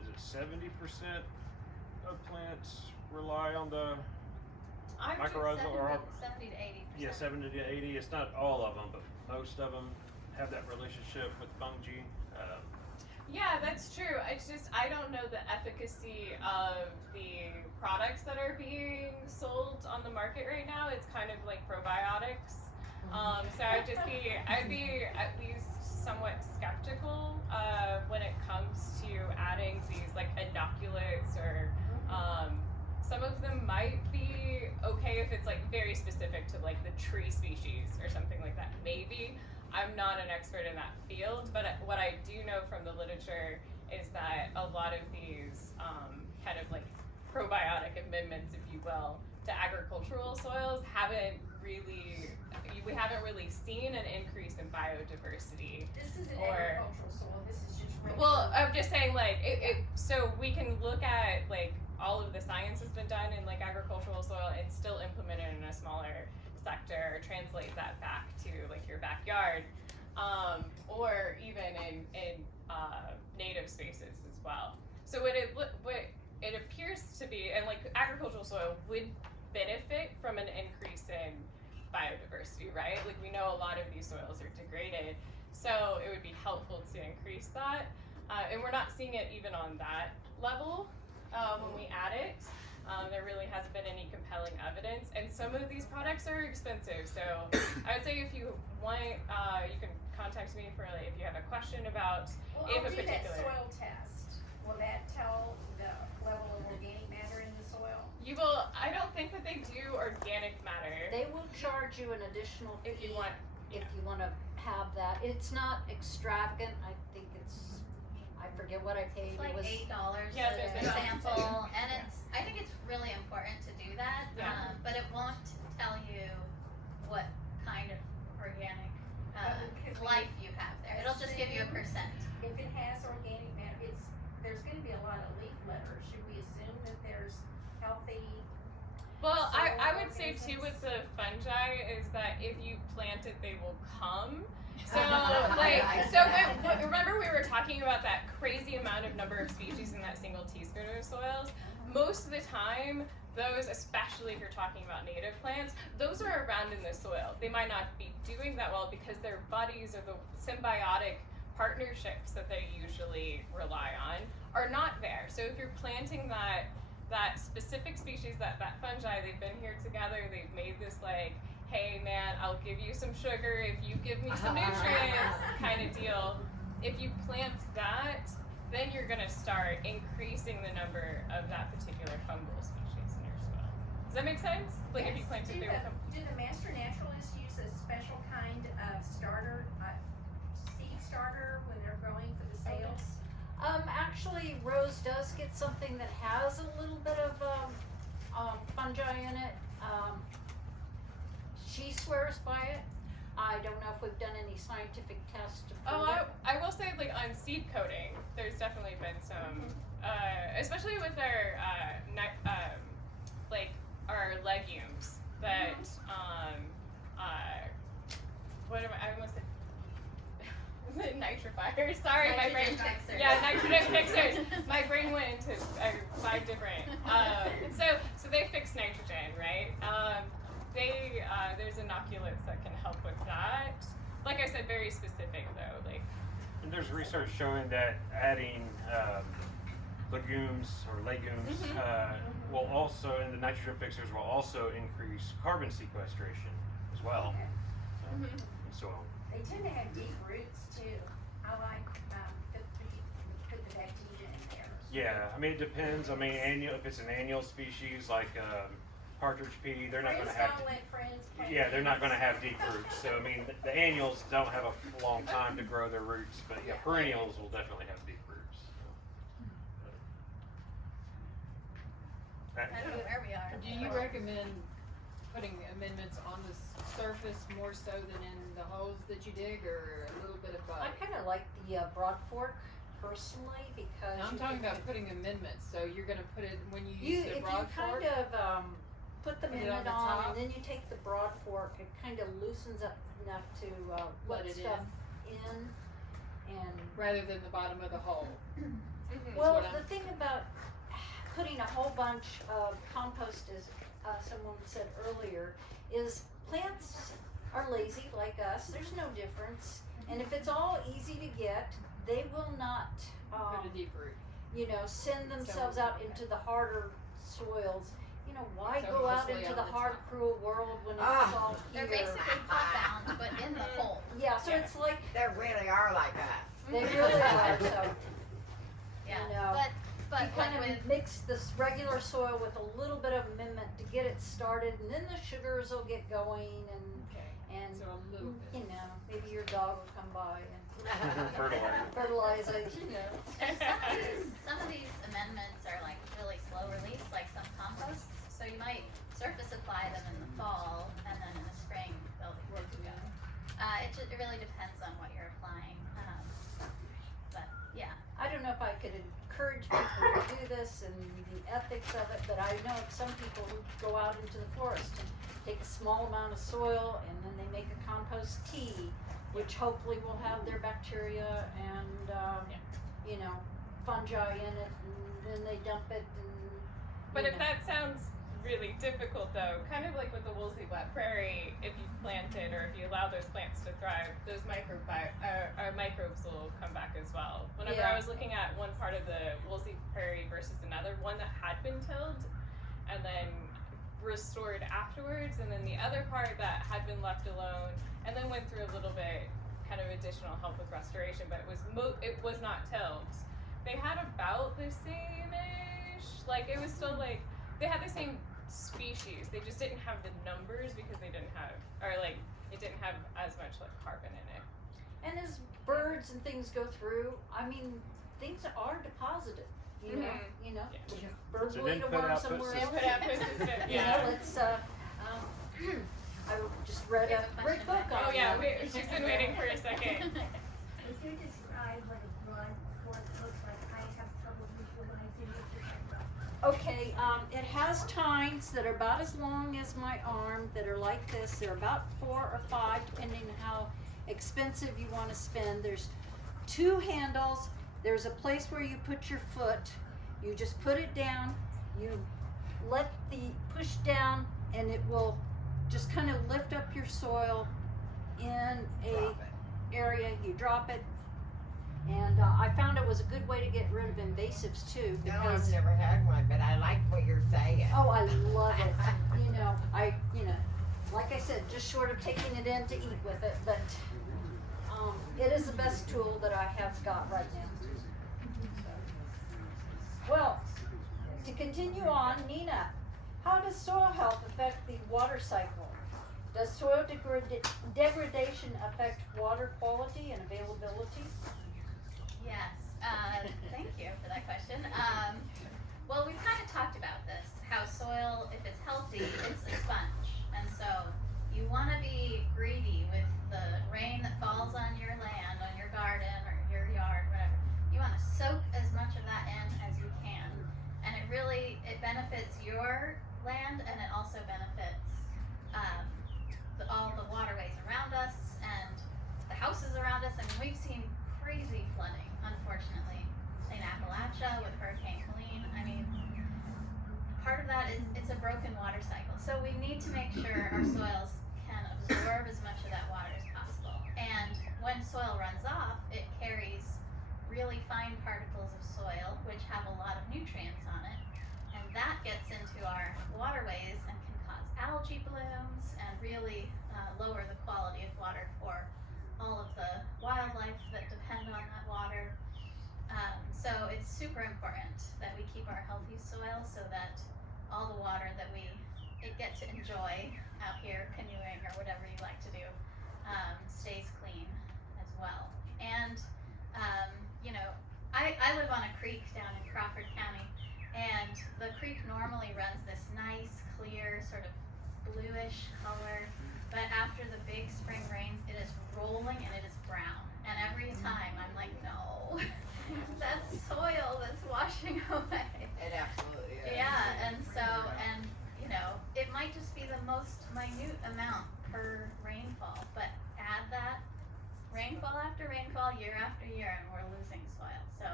is it 70% of plants rely on the I'm mycorrhizal or 70 to 80%. yeah, 70 to 80? It's not all of them, but most of them have that relationship with fungi. Yeah, that's true. It's just I don't know the efficacy of the products that are being sold on the market right now. It's kind of like probiotics. So I'd be at least somewhat skeptical when it comes to adding these like inoculates or some of them might be okay if it's like very specific to like the tree species or something like that. Maybe. I'm not an expert in that field, but what I do know from the literature is that a lot of these kind of like probiotic amendments, if you will, to agricultural soils we haven't really seen an increase in biodiversity. This isn't Or- agricultural soil, this is just regular. Well, I'm just saying like so we can look at like all of the science has been done in like agricultural soil and still implement it in a smaller sector, or translate that back to like your backyard, or even in native spaces as well. So what it appears to be, and like agricultural soil would benefit from an increase in biodiversity, right? Like we know a lot of these soils are degraded, so it would be helpful to increase that. And we're not seeing it even on that level when we add it. There really hasn't been any compelling evidence, and some of these products are expensive. So I would say if you want, you can contact me for like if you have a question about Well, if I'll a do that particular. soil test. Will that tell the level of organic matter in the soil? You will. I don't think that they do organic matter. They will charge you an additional fee If you want, if you wanna have that. It's not extravagant, I think it's, I forget what I paid, It's like it was. $8 Yeah, a there's a- sample, and I think it's really important to do that. Yeah. But it won't tell you what kind of organic life you have there. It'll just give you a percent. If it has organic matter, there's gonna be a lot of leaf litter. Should we assume that there's healthy? well, soil I would say too organisms? with the fungi is that if you plant it, they will come. So remember we were talking about that crazy amount of number of species in that single teaspoon of soils. Most of the time, those, especially if you're talking about native plants, those are around in the soil. They might not be doing that well because their buddies or the symbiotic partnerships that they usually rely on are not there. So if you're planting that specific species, that fungi, they've been here together, they've made this like, hey man, I'll give you some sugar if you give me some nutrients kind of deal. if you plant that, then you're gonna start increasing the number of that particular fungal species in your soil. Does that make sense? Like if you plant it, Do they will come. the master naturalists use a special kind of starter, seed starter when they're growing for the sales? Actually, Rose does get something that has a little bit of fungi in it. She swears by it. I don't know if we've done any scientific tests to prove it. I will say, like on seed coating, there's definitely been some, especially with our like our legumes that what am I almost said nitrifiers. Sorry, my brain. Nitrogen fixers. Yeah, nitrogen fixers. My brain went into 5 different. So they fix nitrogen, right? There's inoculates that can help with that. Like I said, very specific though. Like. And there's research showing that adding legumes will also, and the nitrogen fixers will also increase carbon sequestration as well. Okay. In soil. They tend to have deep roots too. I like, put the bacteria in there. Yeah, I mean it depends. I mean if it's an annual species like partridge pea, they're not going to Friends have. don't let friends play Yeah, they're not games. going to have deep roots. So I mean the annuals don't have a long time to grow their roots, but yeah, perennials will definitely have deep roots. I don't know where we are. Do you recommend putting amendments on the surface more so than in the holes that you dig, or a little bit of both? I kind of like the broad fork personally because Now I'm you talking can- about putting amendments, so you're gonna put it, when you You, use the if you broad kind fork, of put the Put it on minute the on, top. and then you take the broad fork, it kind of loosens up enough to Let let it stuff in. And rather than the bottom of the hole. well, what I'm- the thing about putting a whole bunch of compost, as someone said earlier, is plants are lazy like us. There's no difference, and if it's all easy to get, they will not. Put a deep root. Send themselves out into the harder soils. Why So go out mostly into on the the hard, top. cruel world when it's Ah. all They're here? basically pot bound, but in the hole. Yeah, so Yeah. it's like They really are like us. they really are. So Yeah. you But kind like of with mix this regular soil with a little bit of amendment to get it started, and then the sugars will get going, Okay, and so a little bit. maybe your dog will come by and Fertilizer. fertilize it. and some of these amendments are like really slow release, like some composts. So you might surface apply them in the fall, and then in the spring they'll be good to go. It really depends on what you're applying. But yeah. I don't know if I could encourage people to do this and the ethics of it, but I know of some people who go out into the forest and take a small amount of soil and then they make a compost tea, which hopefully will have their bacteria and fungi in it, and then they dump it. And But if that sounds really difficult though, kind of like with the woolsey black prairie, if you plant it or if you allow those plants to thrive, those microbes will come back as well. Whenever I Yeah. was looking at one part of the woolsey prairie versus another, one that had been tilled and then restored afterwards, and then the other part that had been left alone and then went through a little bit kind of additional help with restoration, but it was not tilled. They had about the same-ish, like it was still like, they had the same species, they just didn't have the numbers because they didn't have, or like, it didn't have as much like carbon in it. And as birds and things go through, things are deposited. Yeah. Birds So will eat a input, worm output somewhere system. else. Input, output system, You yeah. know, let's I just read a great book on Oh yeah, that. she's been waiting for a second. Would you describe what a broad fork looks like? I have trouble visualizing what you're talking about. Okay, it has tines that are about as long as my arm, that are like this. They're about 4 or 5, depending on how expensive you want to spend. There's 2 handles. There's a place where you put your foot. You just put it down. You let the push down, and it will just kind of lift up your soil in a Drop it. area. You drop it. And I found it was a good way to get rid of invasives too, No, I've because never had one, but I like what you're saying. oh, I love it. Like I said, just short of taking it in to eat with it, but It is the best tool that I have got right now. Well, to continue on, Nina, how does soil health affect the water cycle? Does soil degradation affect water quality and availability? Yes, thank you for that question. Well, we've kind of talked about this, how soil, if it's healthy, it's a sponge. And so you want to be greedy with the rain that falls on your land, on your garden or your yard, whatever. You want to soak as much of that in as you can. And it benefits your land, and it also benefits all the waterways around us and the houses around us. I mean, we've seen crazy flooding, unfortunately, in Appalachia with Hurricane Helene. I mean, part of that is it's a broken water cycle. So we need to make sure our soils can absorb as much of that water as possible. And when soil runs off, it carries really fine particles of soil, which have a lot of nutrients on it. And that gets into our waterways and can cause algae blooms and really lower the quality of water for all of the wildlife that depend on that water. So it's super important that we keep our healthy soil so that all the water that we get to enjoy out here canoeing or whatever you like to do stays clean as well. And I live on a creek down in Crawford County, and the creek normally runs this nice, clear, sort of bluish color, but after the big spring rains, it is rolling and it is brown. And every time I'm like, no, that's soil that's washing away. It absolutely is. Yeah, and so, it might just be the most minute amount per rainfall, but add that rainfall after rainfall, year after year, and we're losing soil. So,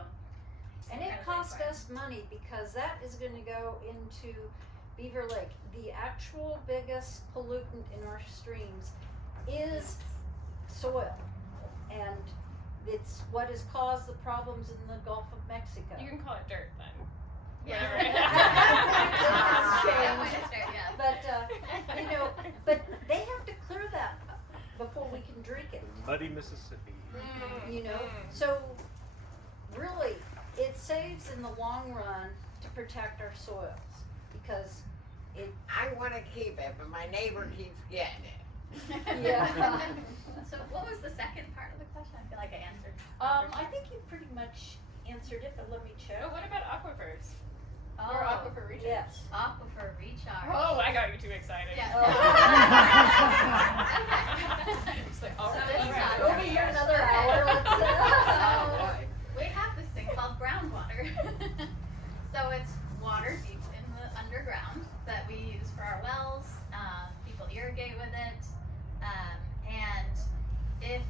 And it costs us money because that is going to go into Beaver Lake. The actual biggest pollutant in our streams is soil, and it's what has caused the problems in the Gulf of Mexico. You can call it dirt then. yeah. But they have to clear that before we can drink it. Muddy Mississippi. So really, it saves in the long run to protect our soils because I want to keep it, but my neighbor keeps getting it. Yeah. So what was the second part of the question? I feel like I answered. I think you pretty much answered it, but let me check. But what about aquifers? Oh, Or aquifer recharge? Yes. aquifer recharge. Oh, I got you too excited. Yeah. It's like, So all right, this all time- right. We'll be here another hour. Oh, boy. We have this thing called groundwater. So it's water deep in the underground that we use for our wells. People irrigate with it. And if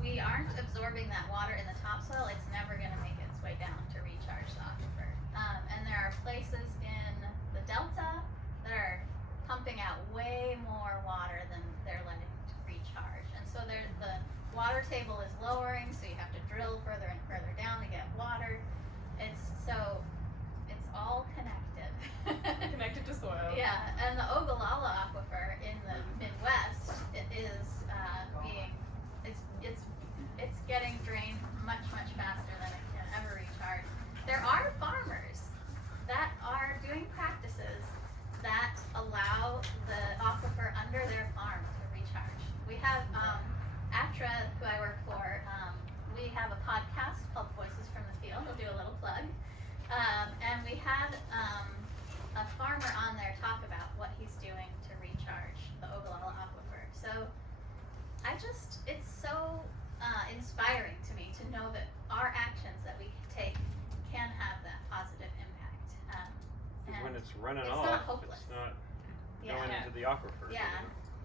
we aren't absorbing that water in the topsoil, it's never going to make its way down to recharge the aquifer. And there are places in the delta that are pumping out way more water than they're letting recharge. And so the water table is lowering, so you have to drill further and further down to get water. It's all connected. Connected to soil. Yeah, and the Ogallala aquifer in the Midwest it's getting drained much faster than it can ever recharge. There are farmers that are doing practices that allow the aquifer under their farm to recharge. We have ATRA, who I work for, we have a podcast called Voices from the Field. I'll do a little plug. And we had a farmer on there talk about what he's doing to recharge the Ogallala aquifer. So it's so inspiring to me to know that our actions that we take can have that positive impact. Because when it's running it's off, not hopeless. it's not Yeah. going into the aquifer. Yeah.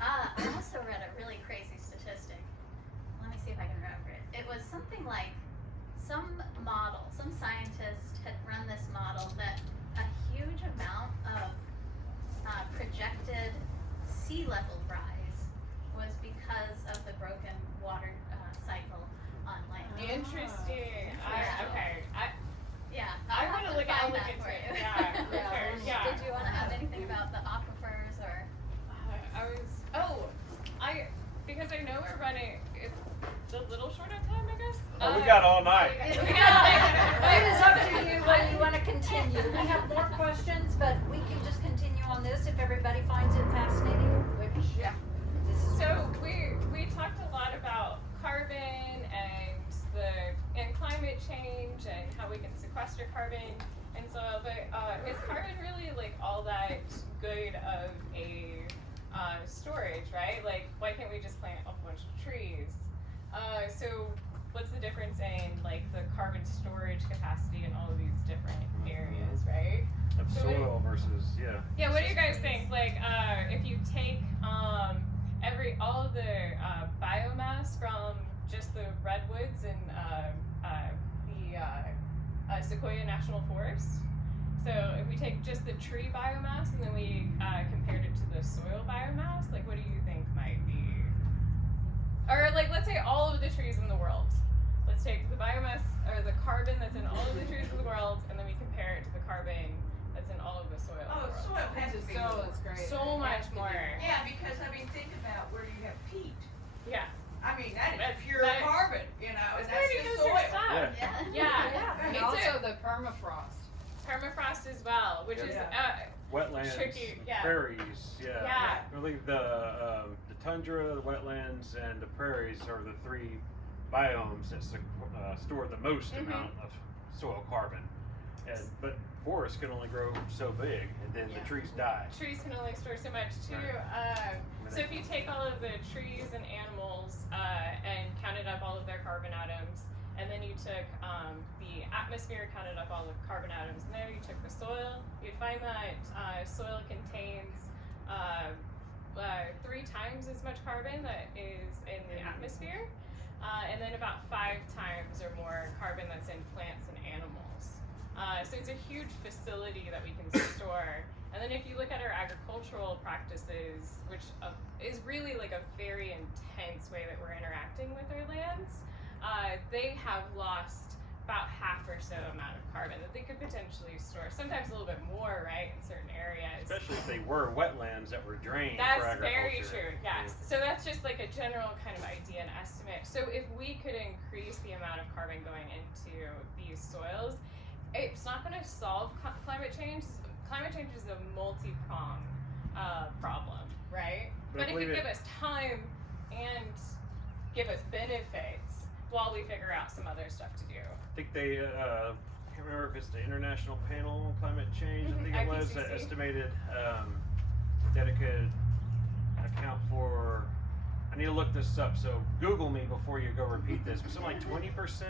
I also read a really crazy statistic. Let me see if I can remember it. It was something like some scientist had run this model that a huge amount of projected sea level rise was because of the broken water cycle on land. Interesting. Yeah. Okay. Yeah. I I'll want to have look at find that into for it. you. Yeah. Okay. Yeah. Did you want to add anything about the aquifers or? Because I know we're running. a little short of time, I guess. Oh, we got all night. It is up to you whether you want to continue. We have more questions, but we can just continue on this if everybody finds it fascinating, which, Yeah. this is. So we talked a lot about carbon and climate change and how we can sequester carbon in soil, but is carbon really like all that good of a storage, right? Like, why can't we just plant a bunch of trees? So what's the difference in like the carbon storage capacity in all of these different areas, right? Of So soil versus, Yeah, what do you guys think? Like, if you take all of the biomass from just the redwoods and the Sequoia National Forest. So if we take just the tree biomass and then we compared it to the soil biomass, like what do you think might be? Or like, let's say all of the trees in the world. Let's take the biomass or the carbon that's in all of the trees in the world, and then we compare it to the carbon that's in all of the soil. Oh, in the world. soil has to be Soil is great. So much more. Yeah, because I mean, think about where you have peat. Yeah. I mean, that is That's- pure that- carbon, you know, and It's that's pretty the good soil. stuff. Yeah. Yeah. And It's also the permafrost. permafrost as well, which is wetlands, tricky, yeah. prairies, yeah. Really, the tundra, the wetlands, and the prairies are the three biomes that store the most amount of soil carbon. But forests can only grow so big, and then the trees die. Trees can only store so much too. So if you take all of the trees and animals and counted up all of their carbon atoms, and then you took the atmosphere, counted up all the carbon atoms, and then you took the soil, you'd find that soil contains 3 times as much carbon that is in the atmosphere, and then about 5 times or more carbon that's in plants and animals. So it's a huge facility that we can store. And then if you look at our agricultural practices, which is really like a very intense way that we're interacting with our lands, they have lost about half or so amount of carbon that they could potentially store. Sometimes a little bit more, right, in certain areas. Especially if they were wetlands that were drained for That's agriculture. very true, yes. So that's just like a general kind of idea and estimate. So if we could increase the amount of carbon going into these soils, it's not going to solve climate change. Climate change is a multi-pronged problem, right? But it could give us time and give us benefits while we figure out some other stuff to do. I think they, I can't remember if it's the International Panel on Climate Change, I think it was, that IPCC. estimated that it could account for, I need to look this up, so Google me before you go repeat this, but something like 20%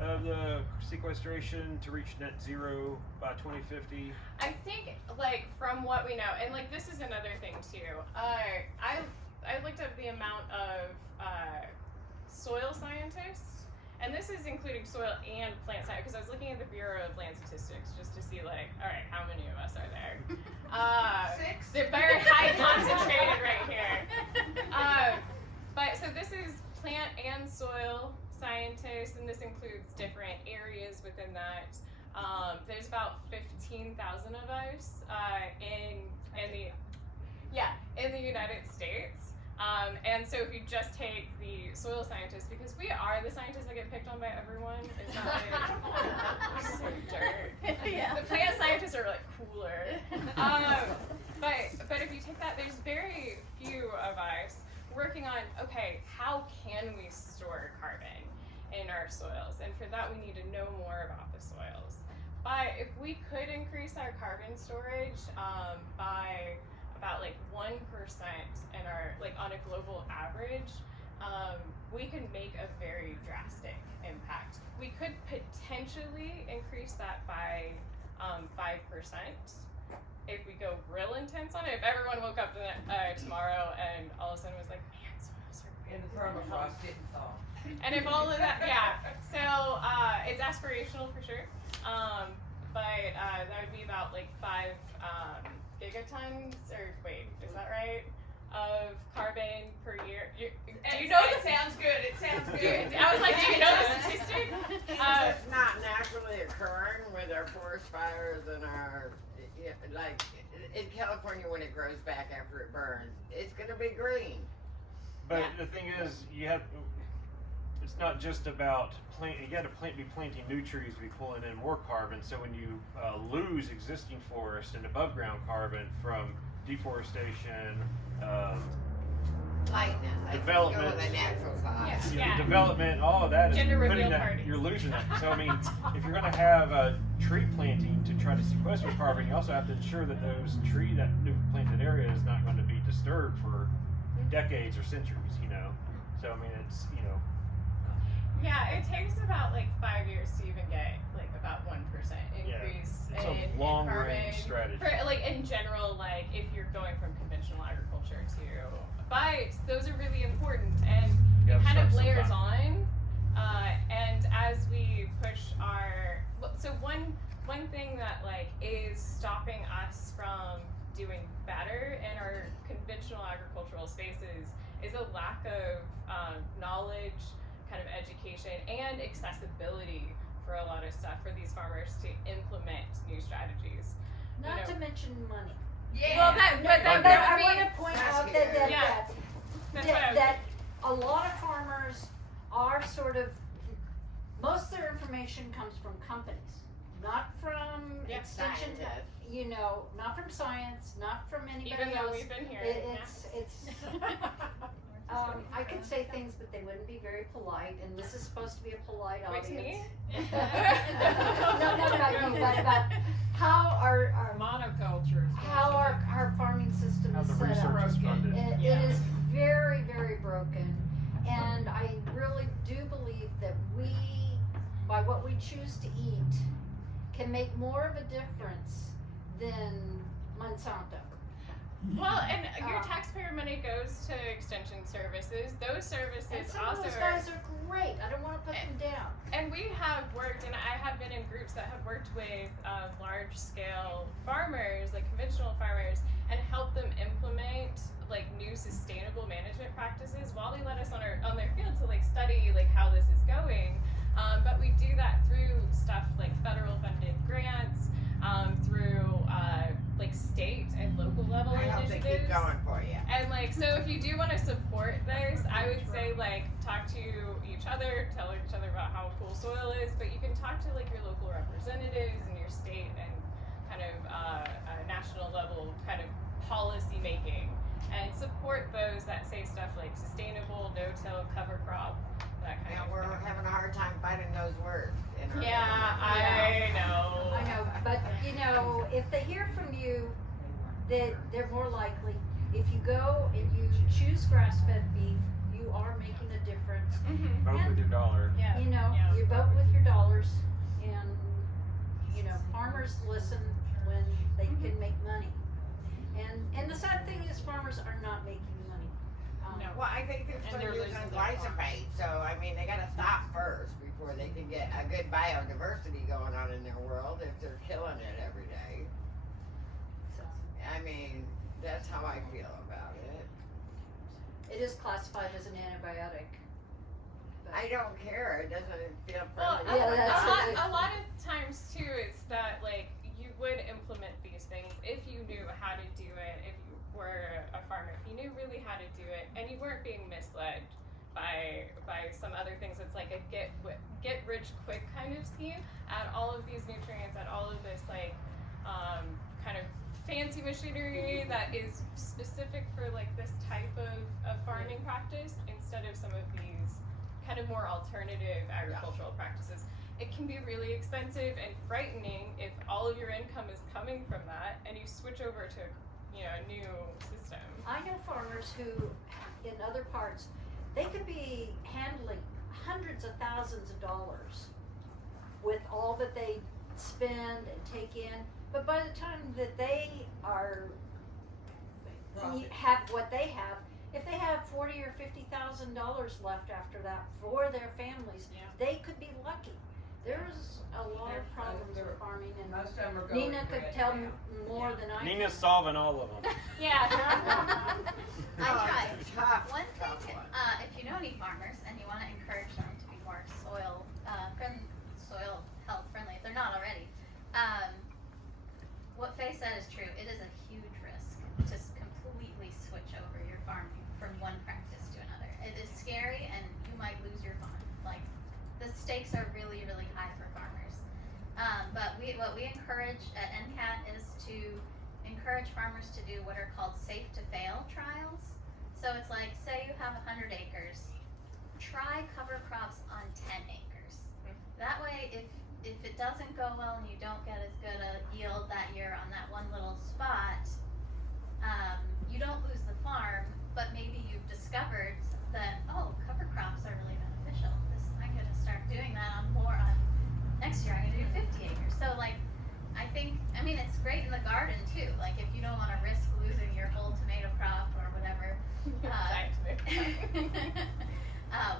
of the sequestration to reach net zero by 2050. I think, like, from what we know, and like this is another thing too. I looked up the amount of soil scientists, and this is including soil and plant science, because I was looking at the Bureau of Land Statistics just to see, like, all right, how many of us are there? 6. They're very high concentrated right here. But so this is plant and soil scientists, and this includes different areas within that. There's about 15,000 of us in the United States. And so if you just take the soil scientists, because we are the scientists that get picked on by everyone, it's not like we're so dirt. Yeah. The plant scientists are like cooler. But if you take that, there's very few of us working on, okay, how can we store carbon in our soils? And for that, we need to know more about the soils. But if we could increase our carbon storage by about like 1% in our, like on a global average, we can make a very drastic impact. We could potentially increase that by 5% if we go real intense on it. If everyone woke up tomorrow and all of a sudden was like, man, soils are And the permafrost didn't thaw. and if all of that, yeah. So it's aspirational for sure. But that would be about like 5 gigatons, or wait, is that right? Of carbon per year. Do you know It the sounds good. It sounds good. I was like, do you know the statistic? It's just not naturally occurring with our forest fires and our, like, in California when it grows back after it burns, it's gonna be green. But the thing is, you have, it's not just about you got to be planting new trees to be pulling in more carbon. So when you lose existing forest and above ground carbon from deforestation, Lightness. Development. Go with the natural side. Yes. you know, Yeah. development, all of that is Gender putting reveal that, parties. you're losing that. So I mean, if you're going to have a tree planting to try to sequester carbon, you also have to ensure that that new planted area is not going to be disturbed for decades or centuries. You know, so I mean, it's Yeah, it takes about like 5 years to even get like about 1% increase it's in a long carbon. range strategy. For, like in general, like if you're going from conventional agriculture to those are really important, and You it gotta kind of start layers sometime. on. And as we push so one thing that like is stopping us from doing better in our conventional agricultural spaces is a lack of knowledge, kind of education, and accessibility for a lot of stuff for these farmers to implement new strategies. Not to mention money. Yeah. Well, but But that I would want be, to point That's out here. that, Yeah. that's what I was that a lot of farmers are sort of, most of their information comes from companies, not from Yeah, extension, Scientists. not from science, not from anybody even though else. we've been here. It's I could say things, but they wouldn't be very polite, and this is supposed to be a polite Wait, audience. to me? No, not you, but how our Monocultures. how our farming system How is the set up. research is funded. It is very, very broken, and I really do believe that we, by what we choose to eat, can make more of a difference than Monsanto. Well, and your Um, taxpayer money goes to extension services. Those And services some also of those guys are great. I don't want to put them down. and we have worked, and I have been in groups that have worked with large scale farmers, like conventional farmers, and help them implement like new sustainable management practices while they let us on their field to like study like how this is going. But we do that through stuff like federal funded grants, through like state and local level I hope they initiatives. keep going for you. And like, so if you do want to support this, I would say like talk to each other, tell each other about how cool soil is, but you can talk to like your local representatives and your state and kind of national level kind of policy making, and support those that say stuff like sustainable, no-till, cover crop, that kind And of we're thing. having a hard time finding those words in our Yeah, I know. I know, but if they hear from you, that they're more likely. If you go and you choose grass-fed beef, you are making a difference. Mm-hmm. Vote with your dollar. Yeah. You vote with your dollars, and farmers listen when they can make money. And the sad thing is, farmers are not making money. No. Well, I think they're And still they're using losing their glyphosate, so I mean, they gotta stop first before they can get a good biodiversity going on in their world if they're killing it every day. I mean, that's how I feel about it. It is classified as an antibiotic. I don't care, it doesn't feel Well, friendly. Yeah, that's it. a lot of times too, it's that like you would implement these things if you knew how to do it, if you were a farmer, if you knew really how to do it, and you weren't being misled by some other things. It's like a get rich quick kind of scheme. Add all of these nutrients, add all of this like kind of fancy machinery that is specific for like this type of farming practice, instead of some of these kind of more alternative agricultural practices. It can be really expensive and frightening if all of your income is coming from that and you switch over to a new system. I know farmers who, in other parts, they could be handling hundreds of thousands of dollars with all that they spend and take in, but by the time that they are have what they have, if they have $40,000 or $50,000 left after that for their families, they could be lucky. There's a lot of problems with farming, and Most of them are going Nina to could red tell now. more than I can. Nina's solving all of them. Yeah. I tried. It's a tough, One tough thing, one. if you know any farmers and you want to encourage them to be more soil health friendly, if they're not already, what Faye said is true. It is a huge risk to completely switch over your farming from one practice to another. It is scary, and you might lose your farm. what we encourage at NCAT is to encourage farmers to do what are called safe to fail trials. So it's like, say you have 100 acres, try cover crops on 10 acres. That way, if it doesn't go well and you don't get as good a yield that year on that one little spot, you don't lose the farm, but maybe you've discovered that, oh, cover crops are really beneficial. I'm gonna start doing that on next year I'm gonna do 50 acres. So like, I mean, it's great in the garden too. Like if you don't wanna risk losing your whole tomato crop or whatever,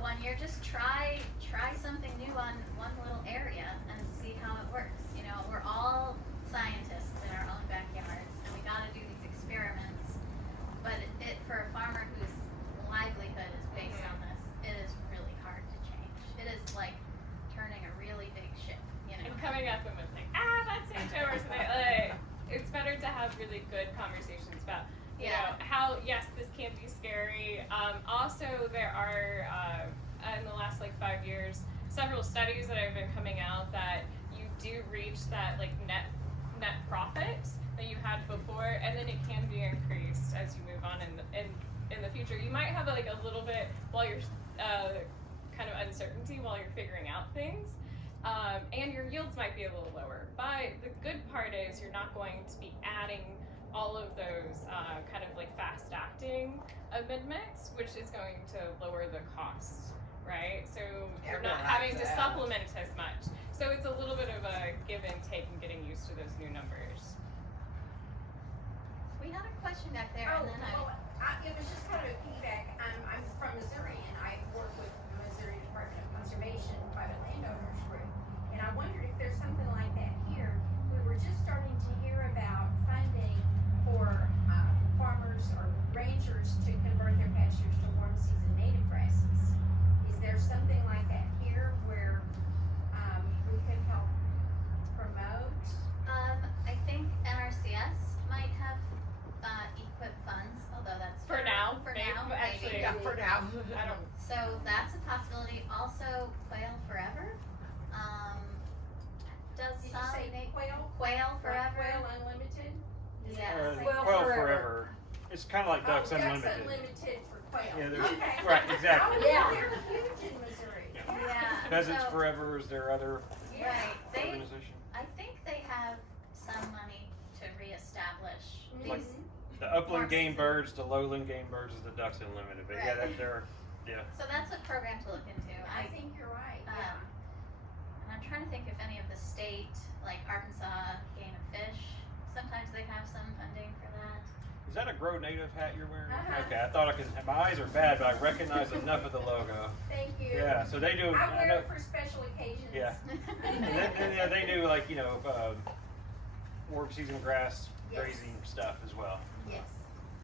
one year just try something new on one little area and see how it works. You know, we're all scientists in our own backyards and we gotta do these experiments. But it for a farmer whose livelihood is based on this, it is really hard to change. It is like turning a really big ship, you know. And coming up and with like, that's HO or something. Like, it's better to have really good conversations about, you know, how, yes, this can be scary. Also, there are, in the last like 5 years, several studies that have been coming out that you do reach that like net profit that you had before, and then it can be increased as you move on in the future. You might have like a little bit while you're kind of uncertainty while you're figuring out things, and your yields might be a little lower. But the good part is you're not going to be adding all of those kind of like fast acting amendments, which is going to lower the cost, right? So you're not having to supplement as much. So it's a little bit of a give and take and getting used to those new numbers. We had a question back there, and then it was just kind of a feedback. I'm from Missouri, and I work with the Missouri Department of Conservation Private Landowners Group, and I wondered if there's something like that here. We were just starting to hear about funding for farmers or rangers to convert their pastures to warm season native grasses. Is there something like that here where we could help promote? I think NRCS might have equip funds, although that's For now, maybe. actually, Yeah, for now. I don't. So that's a possibility. Also, Quail Forever does Did you some say quail? Quail Forever. Quail Unlimited? Is Yeah. that Well, forever. It's kind of like Ducks Unlimited. Ducks Unlimited for quail. Yeah, there's- Okay. right, exactly. Oh, yeah, they're huge in Missouri. Yeah. Pheasants so- Forever is their other Right. organization. I think they have some money to reestablish Like- these. The upland game birds, the lowland game birds is the Ducks Unlimited. But yeah, they're So that's a program to look into. I think you're right, yeah. And I'm trying to think if any of the state, like Arkansas Game and Fish, sometimes they have some funding for that. Is that a Grow Native hat you're wearing? Uh-huh. Okay, I thought I could. My eyes are bad, but I recognize enough of the logo. Thank you. Yeah, so they do. I I wear know, it for special occasions. Yeah. and then they do like warm season grass Yes. grazing stuff as well. Yes.